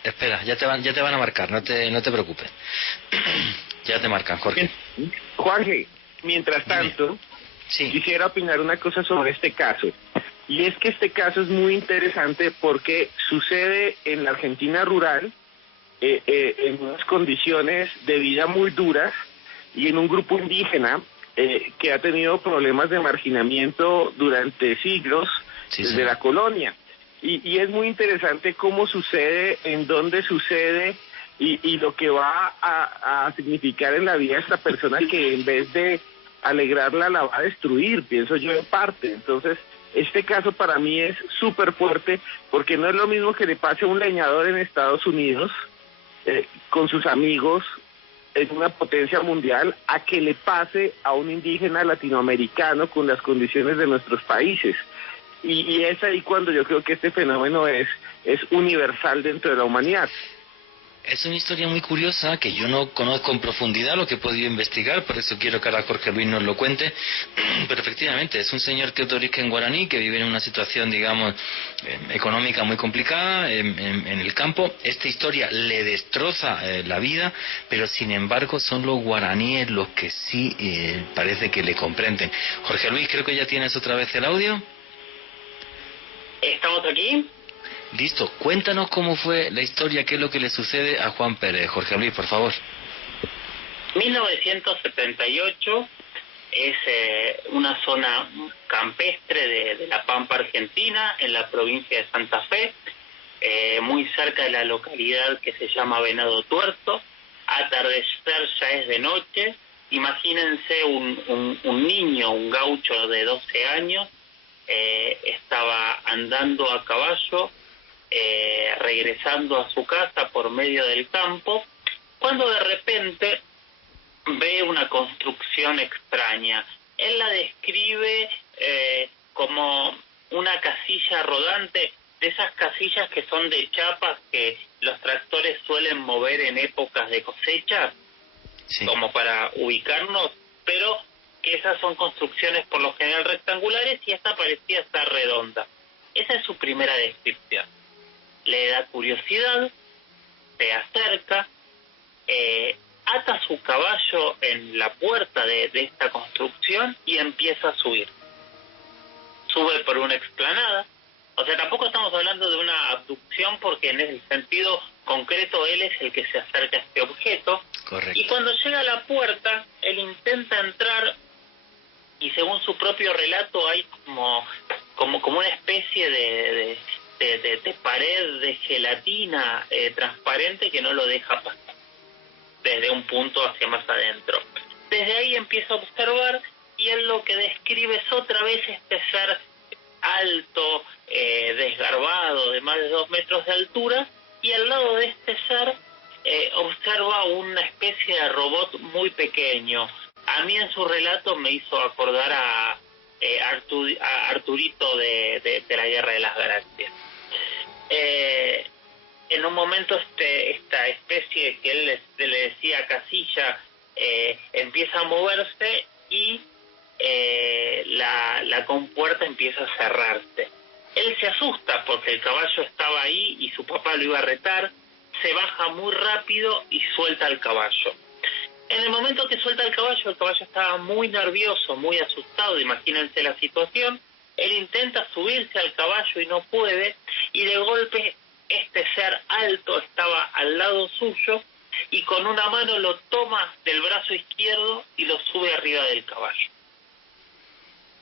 Espera, ya te van a marcar, no te preocupes. Ya te marcan, Jorge. Juanje, mientras tanto, sí, quisiera opinar una cosa sobre este caso. Y es que este caso es muy interesante porque sucede en la Argentina rural, en unas condiciones de vida muy duras y en un grupo indígena que ha tenido problemas de marginamiento durante siglos, desde la colonia. Y es muy interesante cómo sucede, en dónde sucede y lo que va a significar en la vida de esta persona que en vez de alegrarla la va a destruir, pienso yo en parte. Entonces, este caso para mí es súper fuerte porque no es lo mismo que le pase a un leñador en Estados Unidos con sus amigos en una potencia mundial a que le pase a un indígena latinoamericano con las condiciones de nuestros países. Y es ahí cuando yo creo que este fenómeno es universal dentro de la humanidad. Es una historia muy curiosa que yo no conozco en profundidad lo que he podido investigar, por eso quiero que ahora Jorge Luis nos lo cuente. Pero efectivamente, es un señor que es de origen guaraní, que vive en una situación, digamos, económica muy complicada en el campo. Esta historia le destroza la vida, pero sin embargo son los guaraníes los que sí parece que le comprenden. Jorge Luis, creo que ya tienes otra vez el audio. ¿Estamos aquí? Listo, cuéntanos cómo fue la historia, qué es lo que le sucede a Juan Pérez. Jorge Luis, por favor. 1978 es una zona campestre de la Pampa Argentina, en la provincia de Santa Fe, muy cerca de la localidad que se llama Venado Tuerto. Atardecer ya es de noche. Imagínense un niño, un gaucho de 12 años, estaba andando a caballo, regresando a su casa por medio del campo, cuando de repente ve una construcción extraña. Él la describe como una casilla rodante, de esas casillas que son de chapas que los tractores suelen mover en épocas de cosecha, sí, como para ubicarnos, pero que esas son construcciones por lo general rectangulares y esta parecía estar redonda. Esa es su primera descripción. Le da curiosidad, se acerca, ata su caballo en la puerta de esta construcción y empieza a subir. Sube por una explanada, o sea, tampoco estamos hablando de una abducción porque en el sentido concreto él es el que se acerca a este objeto. Correcto. Y cuando llega a la puerta, él intenta entrar y según su propio relato hay como una especie de pared de gelatina transparente que no lo deja pasar desde un punto hacia más adentro. Desde ahí empieza a observar y él lo que describe es otra vez este ser alto, desgarbado, de más de 2 metros de altura, y al lado de este ser observa una especie de robot muy pequeño. A mí en su relato me hizo acordar a Arturito de la Guerra de las Galaxias. En un momento esta especie que él le decía casilla empieza a moverse y la compuerta empieza a cerrarse. Él se asusta porque el caballo estaba ahí y su papá lo iba a retar, se baja muy rápido y suelta al caballo. En el momento que suelta el caballo estaba muy nervioso, muy asustado, imagínense la situación. Él intenta subirse al caballo y no puede, y de golpe este ser alto estaba al lado suyo y con una mano lo toma del brazo izquierdo y lo sube arriba del caballo.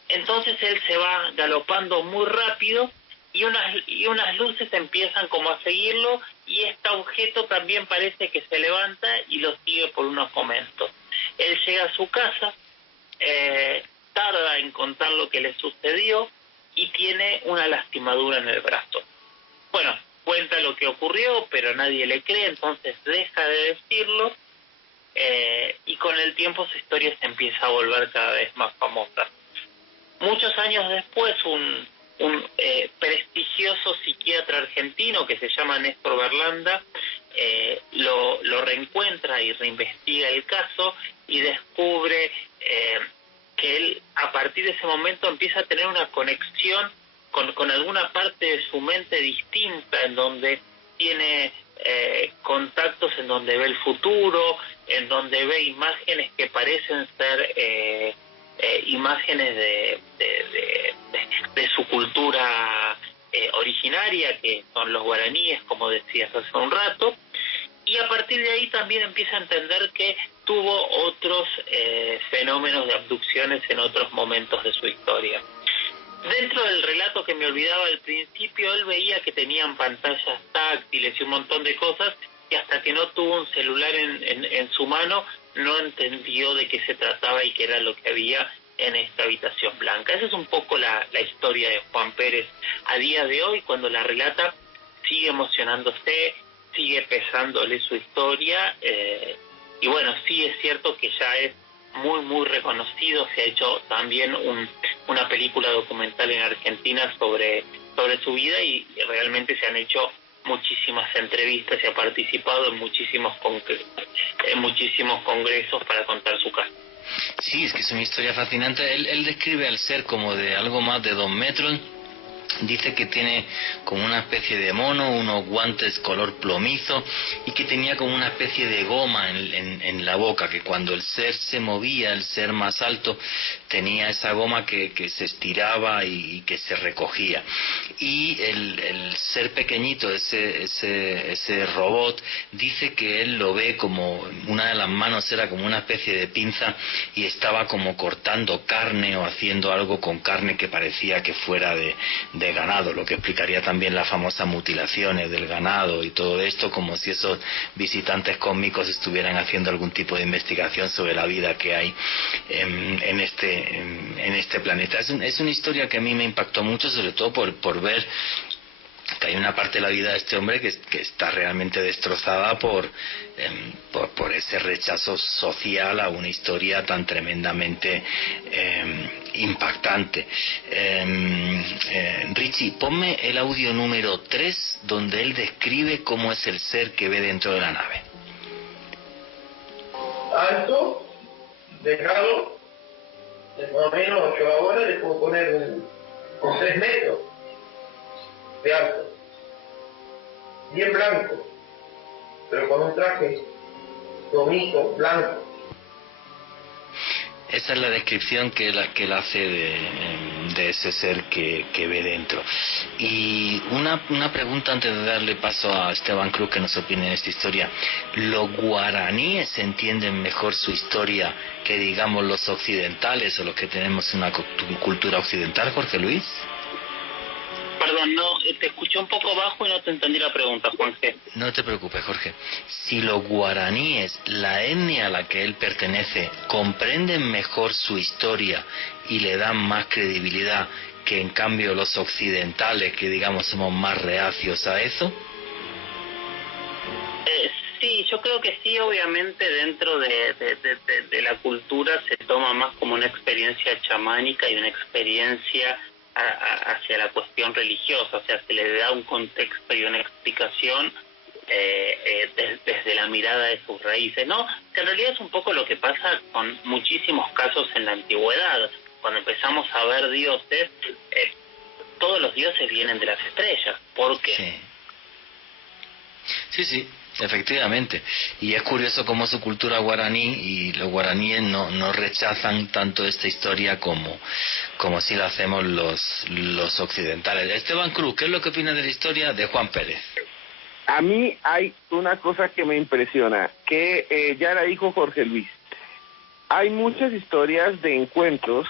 Entonces él se va galopando muy rápido y unas luces empiezan como a seguirlo y este objeto también parece que se levanta y lo sigue por unos momentos. Él llega a su casa, tarda en contar lo que le sucedió y tiene una lastimadura en el brazo. Bueno, cuenta lo que ocurrió, pero nadie le cree, entonces deja de decirlo y con el tiempo su historia se empieza a volver cada vez más famosa. Muchos años después, un un prestigioso psiquiatra argentino que se llama Néstor Berlanda, lo reencuentra y reinvestiga el caso y descubre que él a partir de ese momento empieza a tener una conexión con alguna parte de su mente distinta, en donde tiene contactos, en donde ve el futuro, en donde ve imágenes que parecen ser imágenes de su cultura originaria, que son los guaraníes, como decías hace un rato, y a partir de ahí también empieza a entender que tuvo otros fenómenos de abducciones en otros momentos de su historia. Dentro del relato que me olvidaba al principio, él veía que tenían pantallas táctiles y un montón de cosas, y hasta que no tuvo un celular en su mano, no entendió de qué se trataba y qué era lo que había en esta habitación blanca. Esa es un poco la historia de Juan Pérez. A día de hoy, cuando la relata, sigue emocionándose, sigue pesándole su historia, y bueno, sí es cierto que ya es muy, muy reconocido. Se ha hecho también una película documental en Argentina sobre su vida, y realmente se han hecho muchísimas entrevistas y ha participado en muchísimos congresos para contar su caso. Sí, es que es una historia fascinante. Él describe al ser como de algo más de 2 metros. Dice que tiene como una especie de mono, unos guantes color plomizo, y que tenía como una especie de goma en la boca, que cuando el ser se movía, el ser más alto, tenía esa goma que se estiraba y que se recogía. Y el ser pequeñito, ese robot, dice que él lo ve como una de las manos era como una especie de pinza, y estaba como cortando carne o haciendo algo con carne que parecía que fuera de ganado, lo que explicaría también las famosas mutilaciones del ganado y todo esto, como si esos visitantes cósmicos estuvieran haciendo algún tipo de investigación sobre la vida que hay en este planeta. Es una historia que a mí me impactó mucho, sobre todo por ver que hay una parte de la vida de este hombre que está realmente destrozada por ese rechazo social a una historia tan tremendamente impactante. Richie, ponme el audio número 3, donde él describe cómo es el ser que ve dentro de la nave. Alto, delgado, de más o menos 8 horas, le puedo poner con 3 metros de alto, bien blanco, pero con un traje domico, blanco. Esa es la descripción que él hace de ese ser que ve dentro. Y una pregunta antes de darle paso a Esteban Cruz, que nos opine en esta historia. ¿Los guaraníes entienden mejor su historia que, digamos, los occidentales o los que tenemos una cultura occidental, Jorge Luis? Perdón, no, te escuché un poco bajo y no te entendí la pregunta, Juanje. No te preocupes, Jorge. Si los guaraníes, la etnia a la que él pertenece, comprenden mejor su historia y le dan más credibilidad que en cambio los occidentales, que digamos somos más reacios a eso. Sí, yo creo que sí. Obviamente dentro de la cultura se toma más como una experiencia chamánica y una experiencia hacia la cuestión religiosa, o sea, se le da un contexto y una explicación desde la mirada de sus raíces, ¿no? Que en realidad es un poco lo que pasa con muchísimos casos en la antigüedad. Cuando empezamos a ver dioses, todos los dioses vienen de las estrellas. ¿Por qué? Sí, efectivamente. Y es curioso cómo su cultura guaraní y los guaraníes no rechazan tanto esta historia como si lo hacemos los occidentales. Esteban Cruz, ¿qué es lo que opina de la historia de Juan Pérez? A mí hay una cosa que me impresiona, que ya la dijo Jorge Luis. Hay muchas historias de encuentros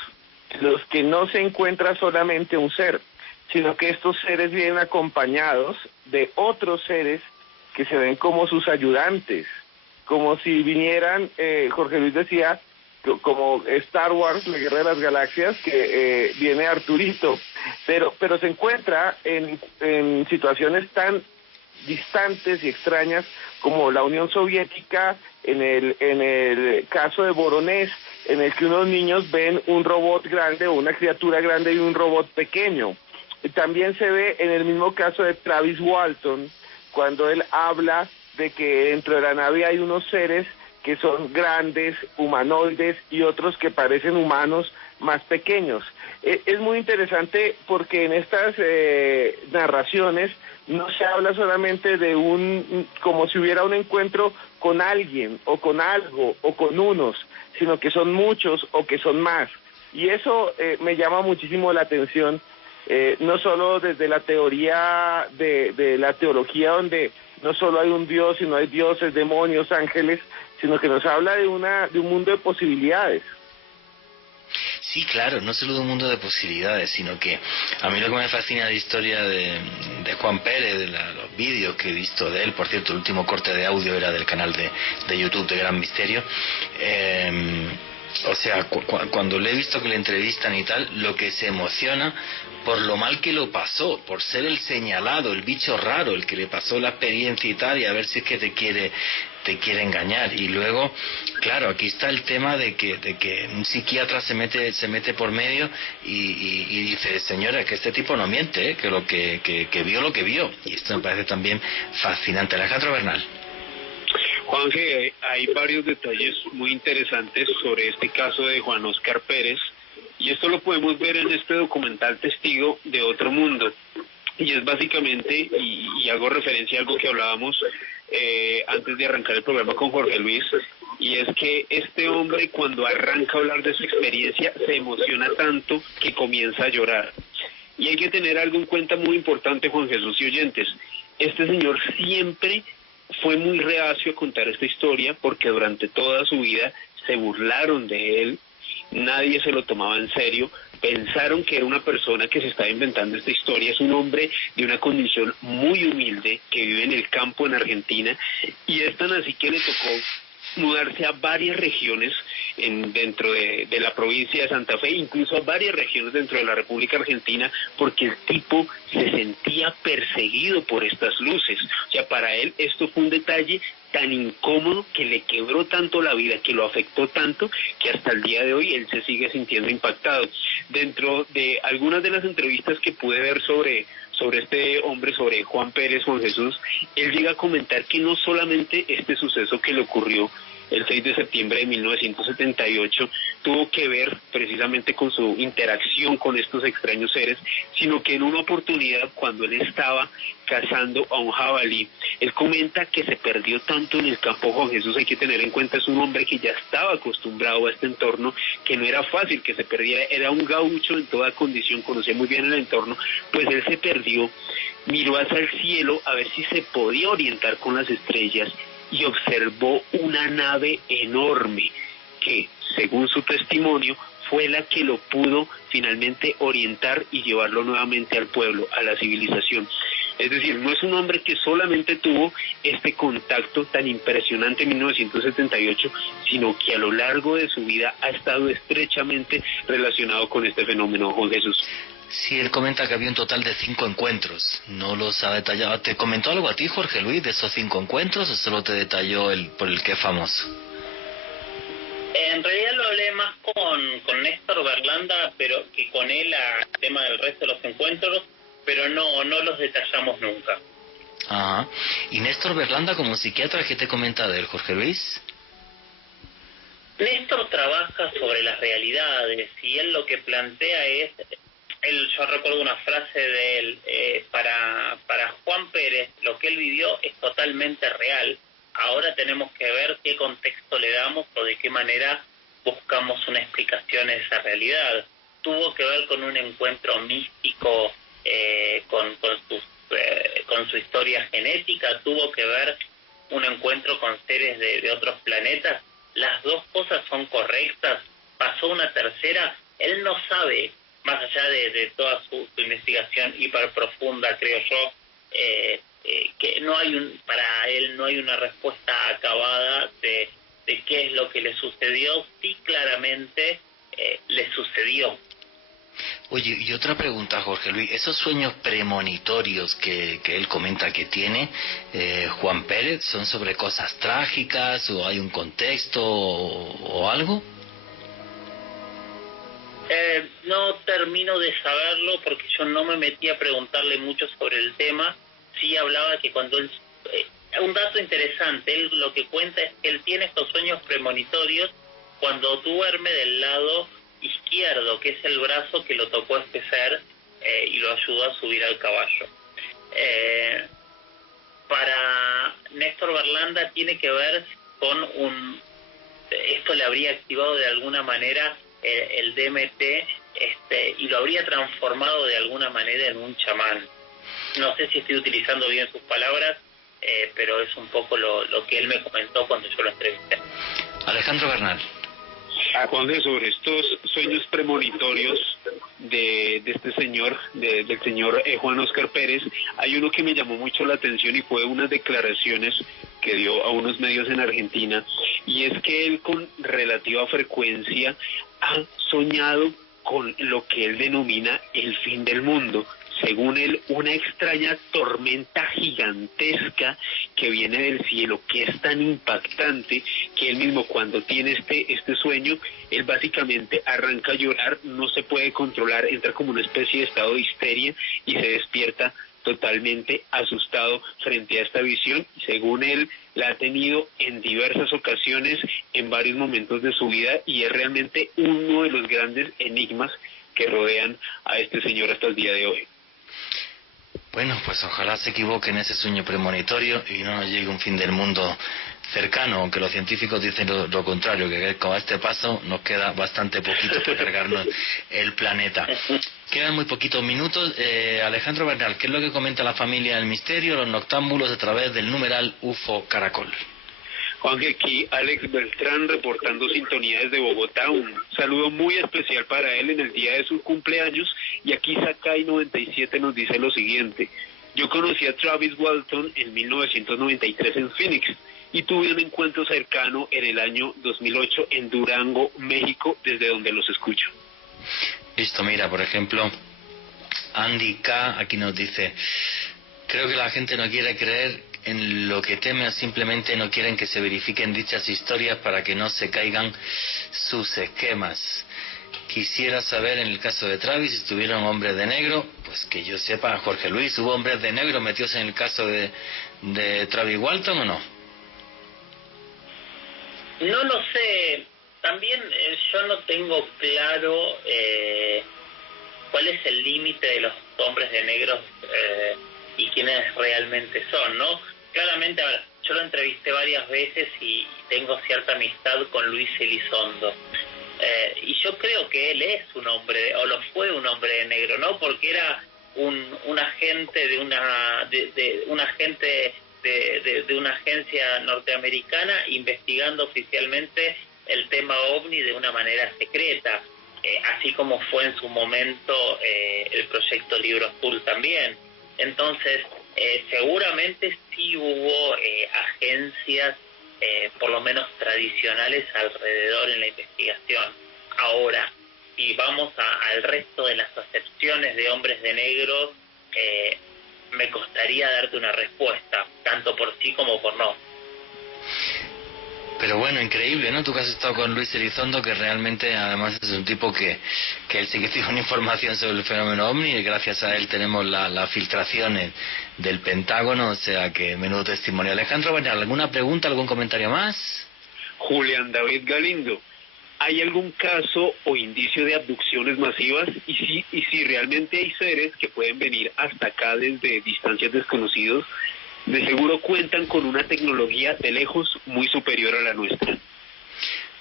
en los que no se encuentra solamente un ser, sino que estos seres vienen acompañados de otros seres que se ven como sus ayudantes, como si vinieran, Jorge Luis decía, como Star Wars, la Guerra de las Galaxias, que viene Arturito, pero se encuentra en situaciones tan distantes y extrañas como la Unión Soviética, en el caso de Voronezh, en el que unos niños ven un robot grande o una criatura grande y un robot pequeño, también se ve en el mismo caso de Travis Walton, cuando él habla de que dentro de la nave hay unos seres que son grandes, humanoides, y otros que parecen humanos más pequeños. Es muy interesante porque en estas narraciones no se habla solamente de como si hubiera un encuentro con alguien, o con algo, o con unos, sino que son muchos o que son más. Y eso me llama muchísimo la atención, no solo desde la teoría de la teología, donde no solo hay un Dios, sino hay dioses, demonios, ángeles, sino que nos habla de un mundo de posibilidades. Sí, claro, no solo de un mundo de posibilidades, sino que a mí lo que me fascina de la historia de Juan Pérez, de los vídeos que he visto de él, por cierto, el último corte de audio era del canal de YouTube de Gran Misterio, o sea, cuando le he visto que le entrevistan y tal, lo que se emociona por lo mal que lo pasó, por ser el señalado, el bicho raro, el que le pasó la experiencia y tal, y a ver si es que te quiere engañar. Y luego, claro, aquí está el tema de que un psiquiatra se mete por medio y dice, señora, que este tipo no miente, que lo que vio lo que vio. Y esto me parece también fascinante. Alejandro Bernal. Juanje, hay varios detalles muy interesantes sobre este caso de Juan Oscar Pérez, y esto lo podemos ver en este documental Testigo de Otro Mundo. Y es básicamente, y hago referencia a algo que hablábamos antes de arrancar el programa con Jorge Luis, y es que este hombre, cuando arranca a hablar de su experiencia, se emociona tanto que comienza a llorar. Y hay que tener algo en cuenta muy importante, Juan Jesús y oyentes. Este señor siempre fue muy reacio a contar esta historia, porque durante toda su vida se burlaron de él, nadie se lo tomaba en serio, pensaron que era una persona que se estaba inventando esta historia. Es un hombre de una condición muy humilde que vive en el campo en Argentina, y es tan así que le tocó mudarse a varias regiones dentro de la provincia de Santa Fe, incluso a varias regiones dentro de la República Argentina, porque el tipo se sentía perseguido por estas luces. O sea, para él esto fue un detalle tan incómodo que le quebró tanto la vida, que lo afectó tanto, que hasta el día de hoy él se sigue sintiendo impactado. Dentro de algunas de las entrevistas que pude ver sobre este hombre, sobre Juan Pérez, Juan Jesús, él llega a comentar que no solamente este suceso que le ocurrió el 6 de septiembre de 1978 tuvo que ver precisamente con su interacción con estos extraños seres, sino que en una oportunidad, cuando él estaba cazando a un jabalí, él comenta que se perdió tanto en el campo. Juan Jesús, hay que tener en cuenta, es un hombre que ya estaba acostumbrado a este entorno, que no era fácil que se perdiera, era un gaucho en toda condición, conocía muy bien el entorno, pues él se perdió, miró hacia el cielo a ver si se podía orientar con las estrellas, y observó una nave enorme que, según su testimonio, fue la que lo pudo finalmente orientar y llevarlo nuevamente al pueblo, a la civilización. Es decir, no es un hombre que solamente tuvo este contacto tan impresionante en 1978, sino que a lo largo de su vida ha estado estrechamente relacionado con este fenómeno, Juan Jesús. Sí, él comenta que había un total de 5 encuentros, no los ha detallado. ¿Te comentó algo a ti, Jorge Luis, de esos 5 encuentros, o solo te detalló por el que es famoso? En realidad lo hablé más con Néstor Berlanda, pero que con él al tema del resto de los encuentros, pero no los detallamos nunca. Ajá. ¿Y Néstor Berlanda como psiquiatra, qué te comenta de él, Jorge Luis? Néstor trabaja sobre las realidades, y él lo que plantea es... yo recuerdo una frase de él, para Juan Pérez, lo que él vivió es totalmente real. Ahora tenemos que ver qué contexto le damos o de qué manera buscamos una explicación a esa realidad. Tuvo que ver con un encuentro místico con su historia genética, tuvo que ver un encuentro con seres de otros planetas. Las dos cosas son correctas. Pasó una tercera, él no sabe, más allá de toda su investigación hiperprofunda, creo yo, que para él no hay una respuesta acabada de qué es lo que le sucedió. Sí, claramente le sucedió. Oye, y otra pregunta, Jorge Luis, ¿esos sueños premonitorios que él comenta que tiene, Juan Pérez, son sobre cosas trágicas o hay un contexto o algo? No termino de saberlo porque yo no me metí a preguntarle mucho sobre el tema. Sí hablaba que cuando él... un dato interesante, él lo que cuenta es que él tiene estos sueños premonitorios cuando duerme del lado izquierdo, que es el brazo que lo tocó especer y lo ayudó a subir al caballo. Para Néstor Berlanda tiene que ver con esto le habría activado de alguna manera el DMT y lo habría transformado de alguna manera en un chamán. No sé si estoy utilizando bien sus palabras, pero es un poco lo que él me comentó cuando yo lo entrevisté. Alejandro Bernal. Juan, sobre estos sueños premonitorios de este señor, del señor Juan Oscar Pérez, hay uno que me llamó mucho la atención y fue unas declaraciones que dio a unos medios en Argentina, y es que él con relativa frecuencia ha soñado con lo que él denomina el fin del mundo. Según él, una extraña tormenta gigantesca que viene del cielo, que es tan impactante que él mismo cuando tiene este sueño, él básicamente arranca a llorar, no se puede controlar, entra como una especie de estado de histeria y se despierta totalmente asustado frente a esta visión. Según él, la ha tenido en diversas ocasiones, en varios momentos de su vida, y es realmente uno de los grandes enigmas que rodean a este señor hasta el día de hoy. Bueno, pues ojalá se equivoque en ese sueño premonitorio y no nos llegue un fin del mundo cercano, aunque los científicos dicen lo contrario, que con este paso nos queda bastante poquito para cargarnos el planeta. Quedan muy poquitos minutos. Alejandro Bernal, ¿qué es lo que comenta la familia del misterio, los noctámbulos a través del numeral UFO Caracol? Juan, aquí Alex Beltrán reportando sintonía desde Bogotá, un saludo muy especial para él en el día de su cumpleaños, y aquí Sakai 97 nos dice lo siguiente: yo conocí a Travis Walton en 1993 en Phoenix y tuve un encuentro cercano en el año 2008 en Durango, México, desde donde los escucho. Listo, mira, por ejemplo, Andy K. aquí nos dice: creo que la gente no quiere creer en lo que teme o simplemente no quieren que se verifiquen dichas historias para que no se caigan sus esquemas. Quisiera saber, en el caso de Travis, si estuvieron hombres de negro, pues que yo sepa, Jorge Luis, ¿hubo hombres de negro metidos en el caso de Travis Walton o no? No lo sé. También yo no tengo claro cuál es el límite de los hombres de negros y quiénes realmente son, ¿no? Claramente, a ver, yo lo entrevisté varias veces y tengo cierta amistad con Luis Elizondo. Y yo creo que él es un hombre, o lo fue un hombre de negro, ¿no? Porque era un agente de una agencia norteamericana investigando oficialmente el tema OVNI de una manera secreta, así como fue en su momento el proyecto Libro Azul también. Entonces, seguramente sí hubo agencias, por lo menos tradicionales, alrededor en la investigación. Ahora, si vamos al resto de las acepciones de hombres de negro, me costaría darte una respuesta, tanto por sí como por no. Pero bueno, increíble, ¿no? Tú que has estado con Luis Elizondo, que realmente además es un tipo que él sí que tiene una información sobre el fenómeno OVNI, y gracias a él tenemos las filtraciones del Pentágono, o sea que menudo testimonio. Alejandro Bernal, ¿alguna pregunta, algún comentario más? Julián David Galindo: ¿hay algún caso o indicio de abducciones masivas? Y si realmente hay seres que pueden venir hasta acá desde distancias desconocidas, de seguro cuentan con una tecnología de lejos muy superior a la nuestra.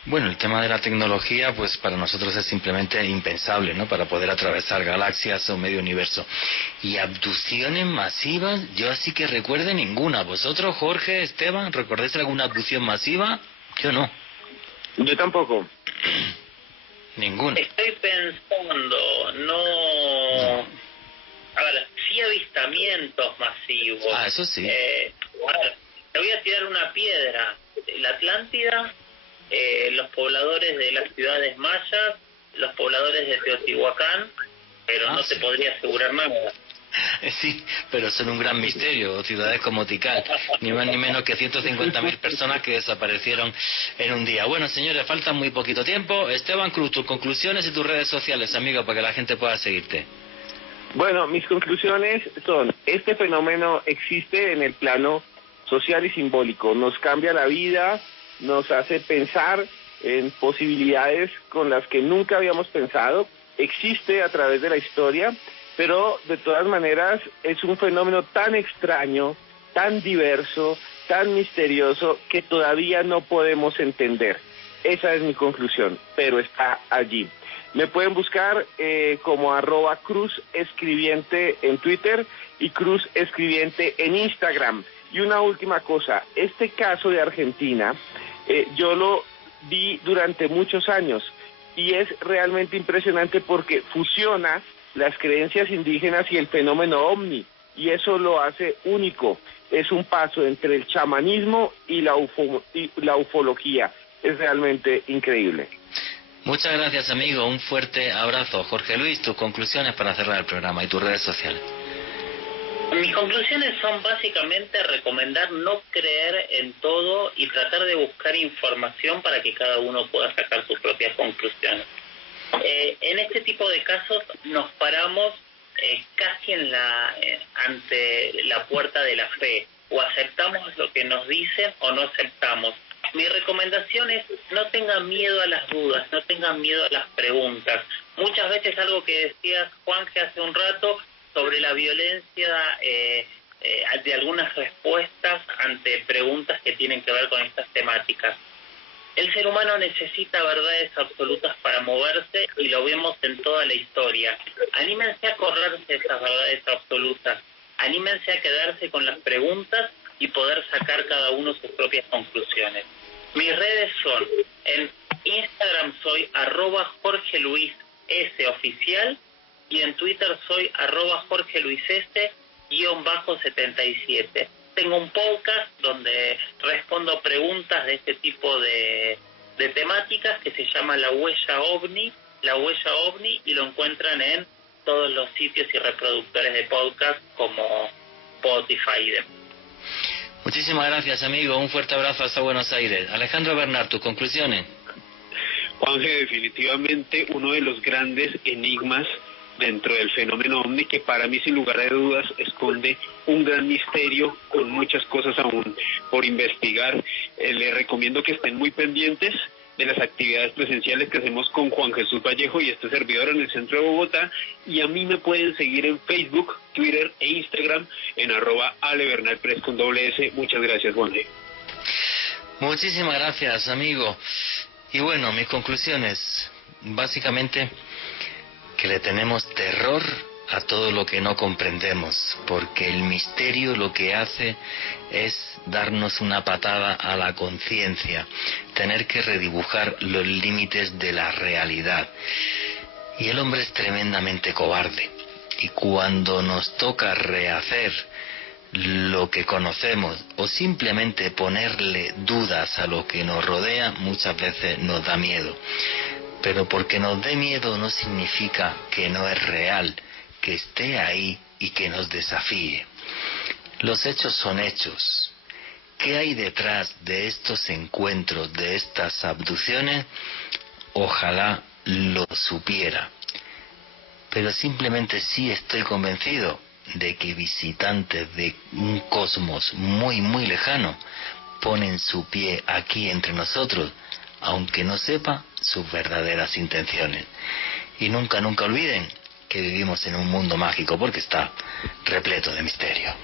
Bueno, el tema de la tecnología, pues para nosotros es simplemente impensable, ¿no? Para poder atravesar galaxias o medio universo. Y abducciones masivas, yo así que recuerde ninguna. ¿Vosotros, Jorge, Esteban, recordáis alguna abducción masiva? Yo no. Yo tampoco. Ninguna. Estoy pensando, no. A ver, sí avistamientos masivos. Ah, eso sí. A ver, te voy a tirar una piedra. La Atlántida, los pobladores de las ciudades mayas, los pobladores de Teotihuacán, pero no te podría asegurar nada. Sí, pero son un gran misterio, ciudades como Tikal, ni más ni menos que 150.000 personas que desaparecieron en un día. Bueno, señores, falta muy poquito tiempo. Esteban Cruz, tus conclusiones y tus redes sociales, amigo, para que la gente pueda seguirte. Bueno, mis conclusiones son, este fenómeno existe en el plano social y simbólico, nos cambia la vida, nos hace pensar en posibilidades con las que nunca habíamos pensado, existe a través de la historia, pero de todas maneras es un fenómeno tan extraño, tan diverso, tan misterioso, que todavía no podemos entender. Esa es mi conclusión, pero está allí. Me pueden buscar como @cruzescribiente en Twitter y Cruz Escribiente en Instagram. Y una última cosa, este caso de Argentina, yo lo vi durante muchos años y es realmente impresionante porque fusiona las creencias indígenas y el fenómeno ovni, y eso lo hace único. Es un paso entre el chamanismo y la ufología. Es realmente increíble. Muchas gracias, amigo. Un fuerte abrazo. Jorge Luis, tus conclusiones para cerrar el programa y tus redes sociales. Mis conclusiones son básicamente recomendar no creer en todo y tratar de buscar información para que cada uno pueda sacar sus propias conclusiones. En este tipo de casos nos paramos casi ante la puerta de la fe. O aceptamos lo que nos dicen o no aceptamos. Mi recomendación es no tengan miedo a las dudas, no tengan miedo a las preguntas. Muchas veces algo que decías, Juanje, hace un rato, sobre la violencia de algunas respuestas ante preguntas que tienen que ver con estas temáticas. El ser humano necesita verdades absolutas para moverse y lo vemos en toda la historia. Anímense a correrse esas verdades absolutas, anímense a quedarse con las preguntas y poder sacar cada uno sus propias conclusiones. Mis redes son, en Instagram soy @JorgeLuisSoficial y en Twitter soy @JorgeLuisS_77. Tengo un podcast donde respondo preguntas de este tipo de temáticas que se llama La Huella OVNI, y lo encuentran en todos los sitios y reproductores de podcast como Spotify y demás. Muchísimas gracias, amigo. Un fuerte abrazo hasta Buenos Aires. Alejandro Bernard, tus conclusiones. Juanje, definitivamente uno de los grandes enigmas dentro del fenómeno OVNI, que para mí sin lugar a dudas esconde un gran misterio con muchas cosas aún por investigar. Les recomiendo que estén muy pendientes de las actividades presenciales que hacemos con Juan Jesús Vallejo y este servidor en el centro de Bogotá, y a mí me pueden seguir en Facebook, Twitter e Instagram en @alebernalpress con @S. Muchas gracias, Juanje. Muchísimas gracias, amigo. Y bueno, mis conclusiones, básicamente que le tenemos terror a todo lo que no comprendemos, porque el misterio lo que hace es darnos una patada a la conciencia, tener que redibujar los límites de la realidad. Y el hombre es tremendamente cobarde, y cuando nos toca rehacer lo que conocemos o simplemente ponerle dudas a lo que nos rodea, muchas veces nos da miedo. Pero porque nos dé miedo no significa que no es real, que esté ahí y que nos desafíe. Los hechos son hechos. ¿Qué hay detrás de estos encuentros, de estas abducciones? Ojalá lo supiera. Pero simplemente sí estoy convencido de que visitantes de un cosmos muy, muy lejano ponen su pie aquí entre nosotros, aunque no sepa sus verdaderas intenciones. Y nunca, nunca olviden que vivimos en un mundo mágico, porque está repleto de misterio.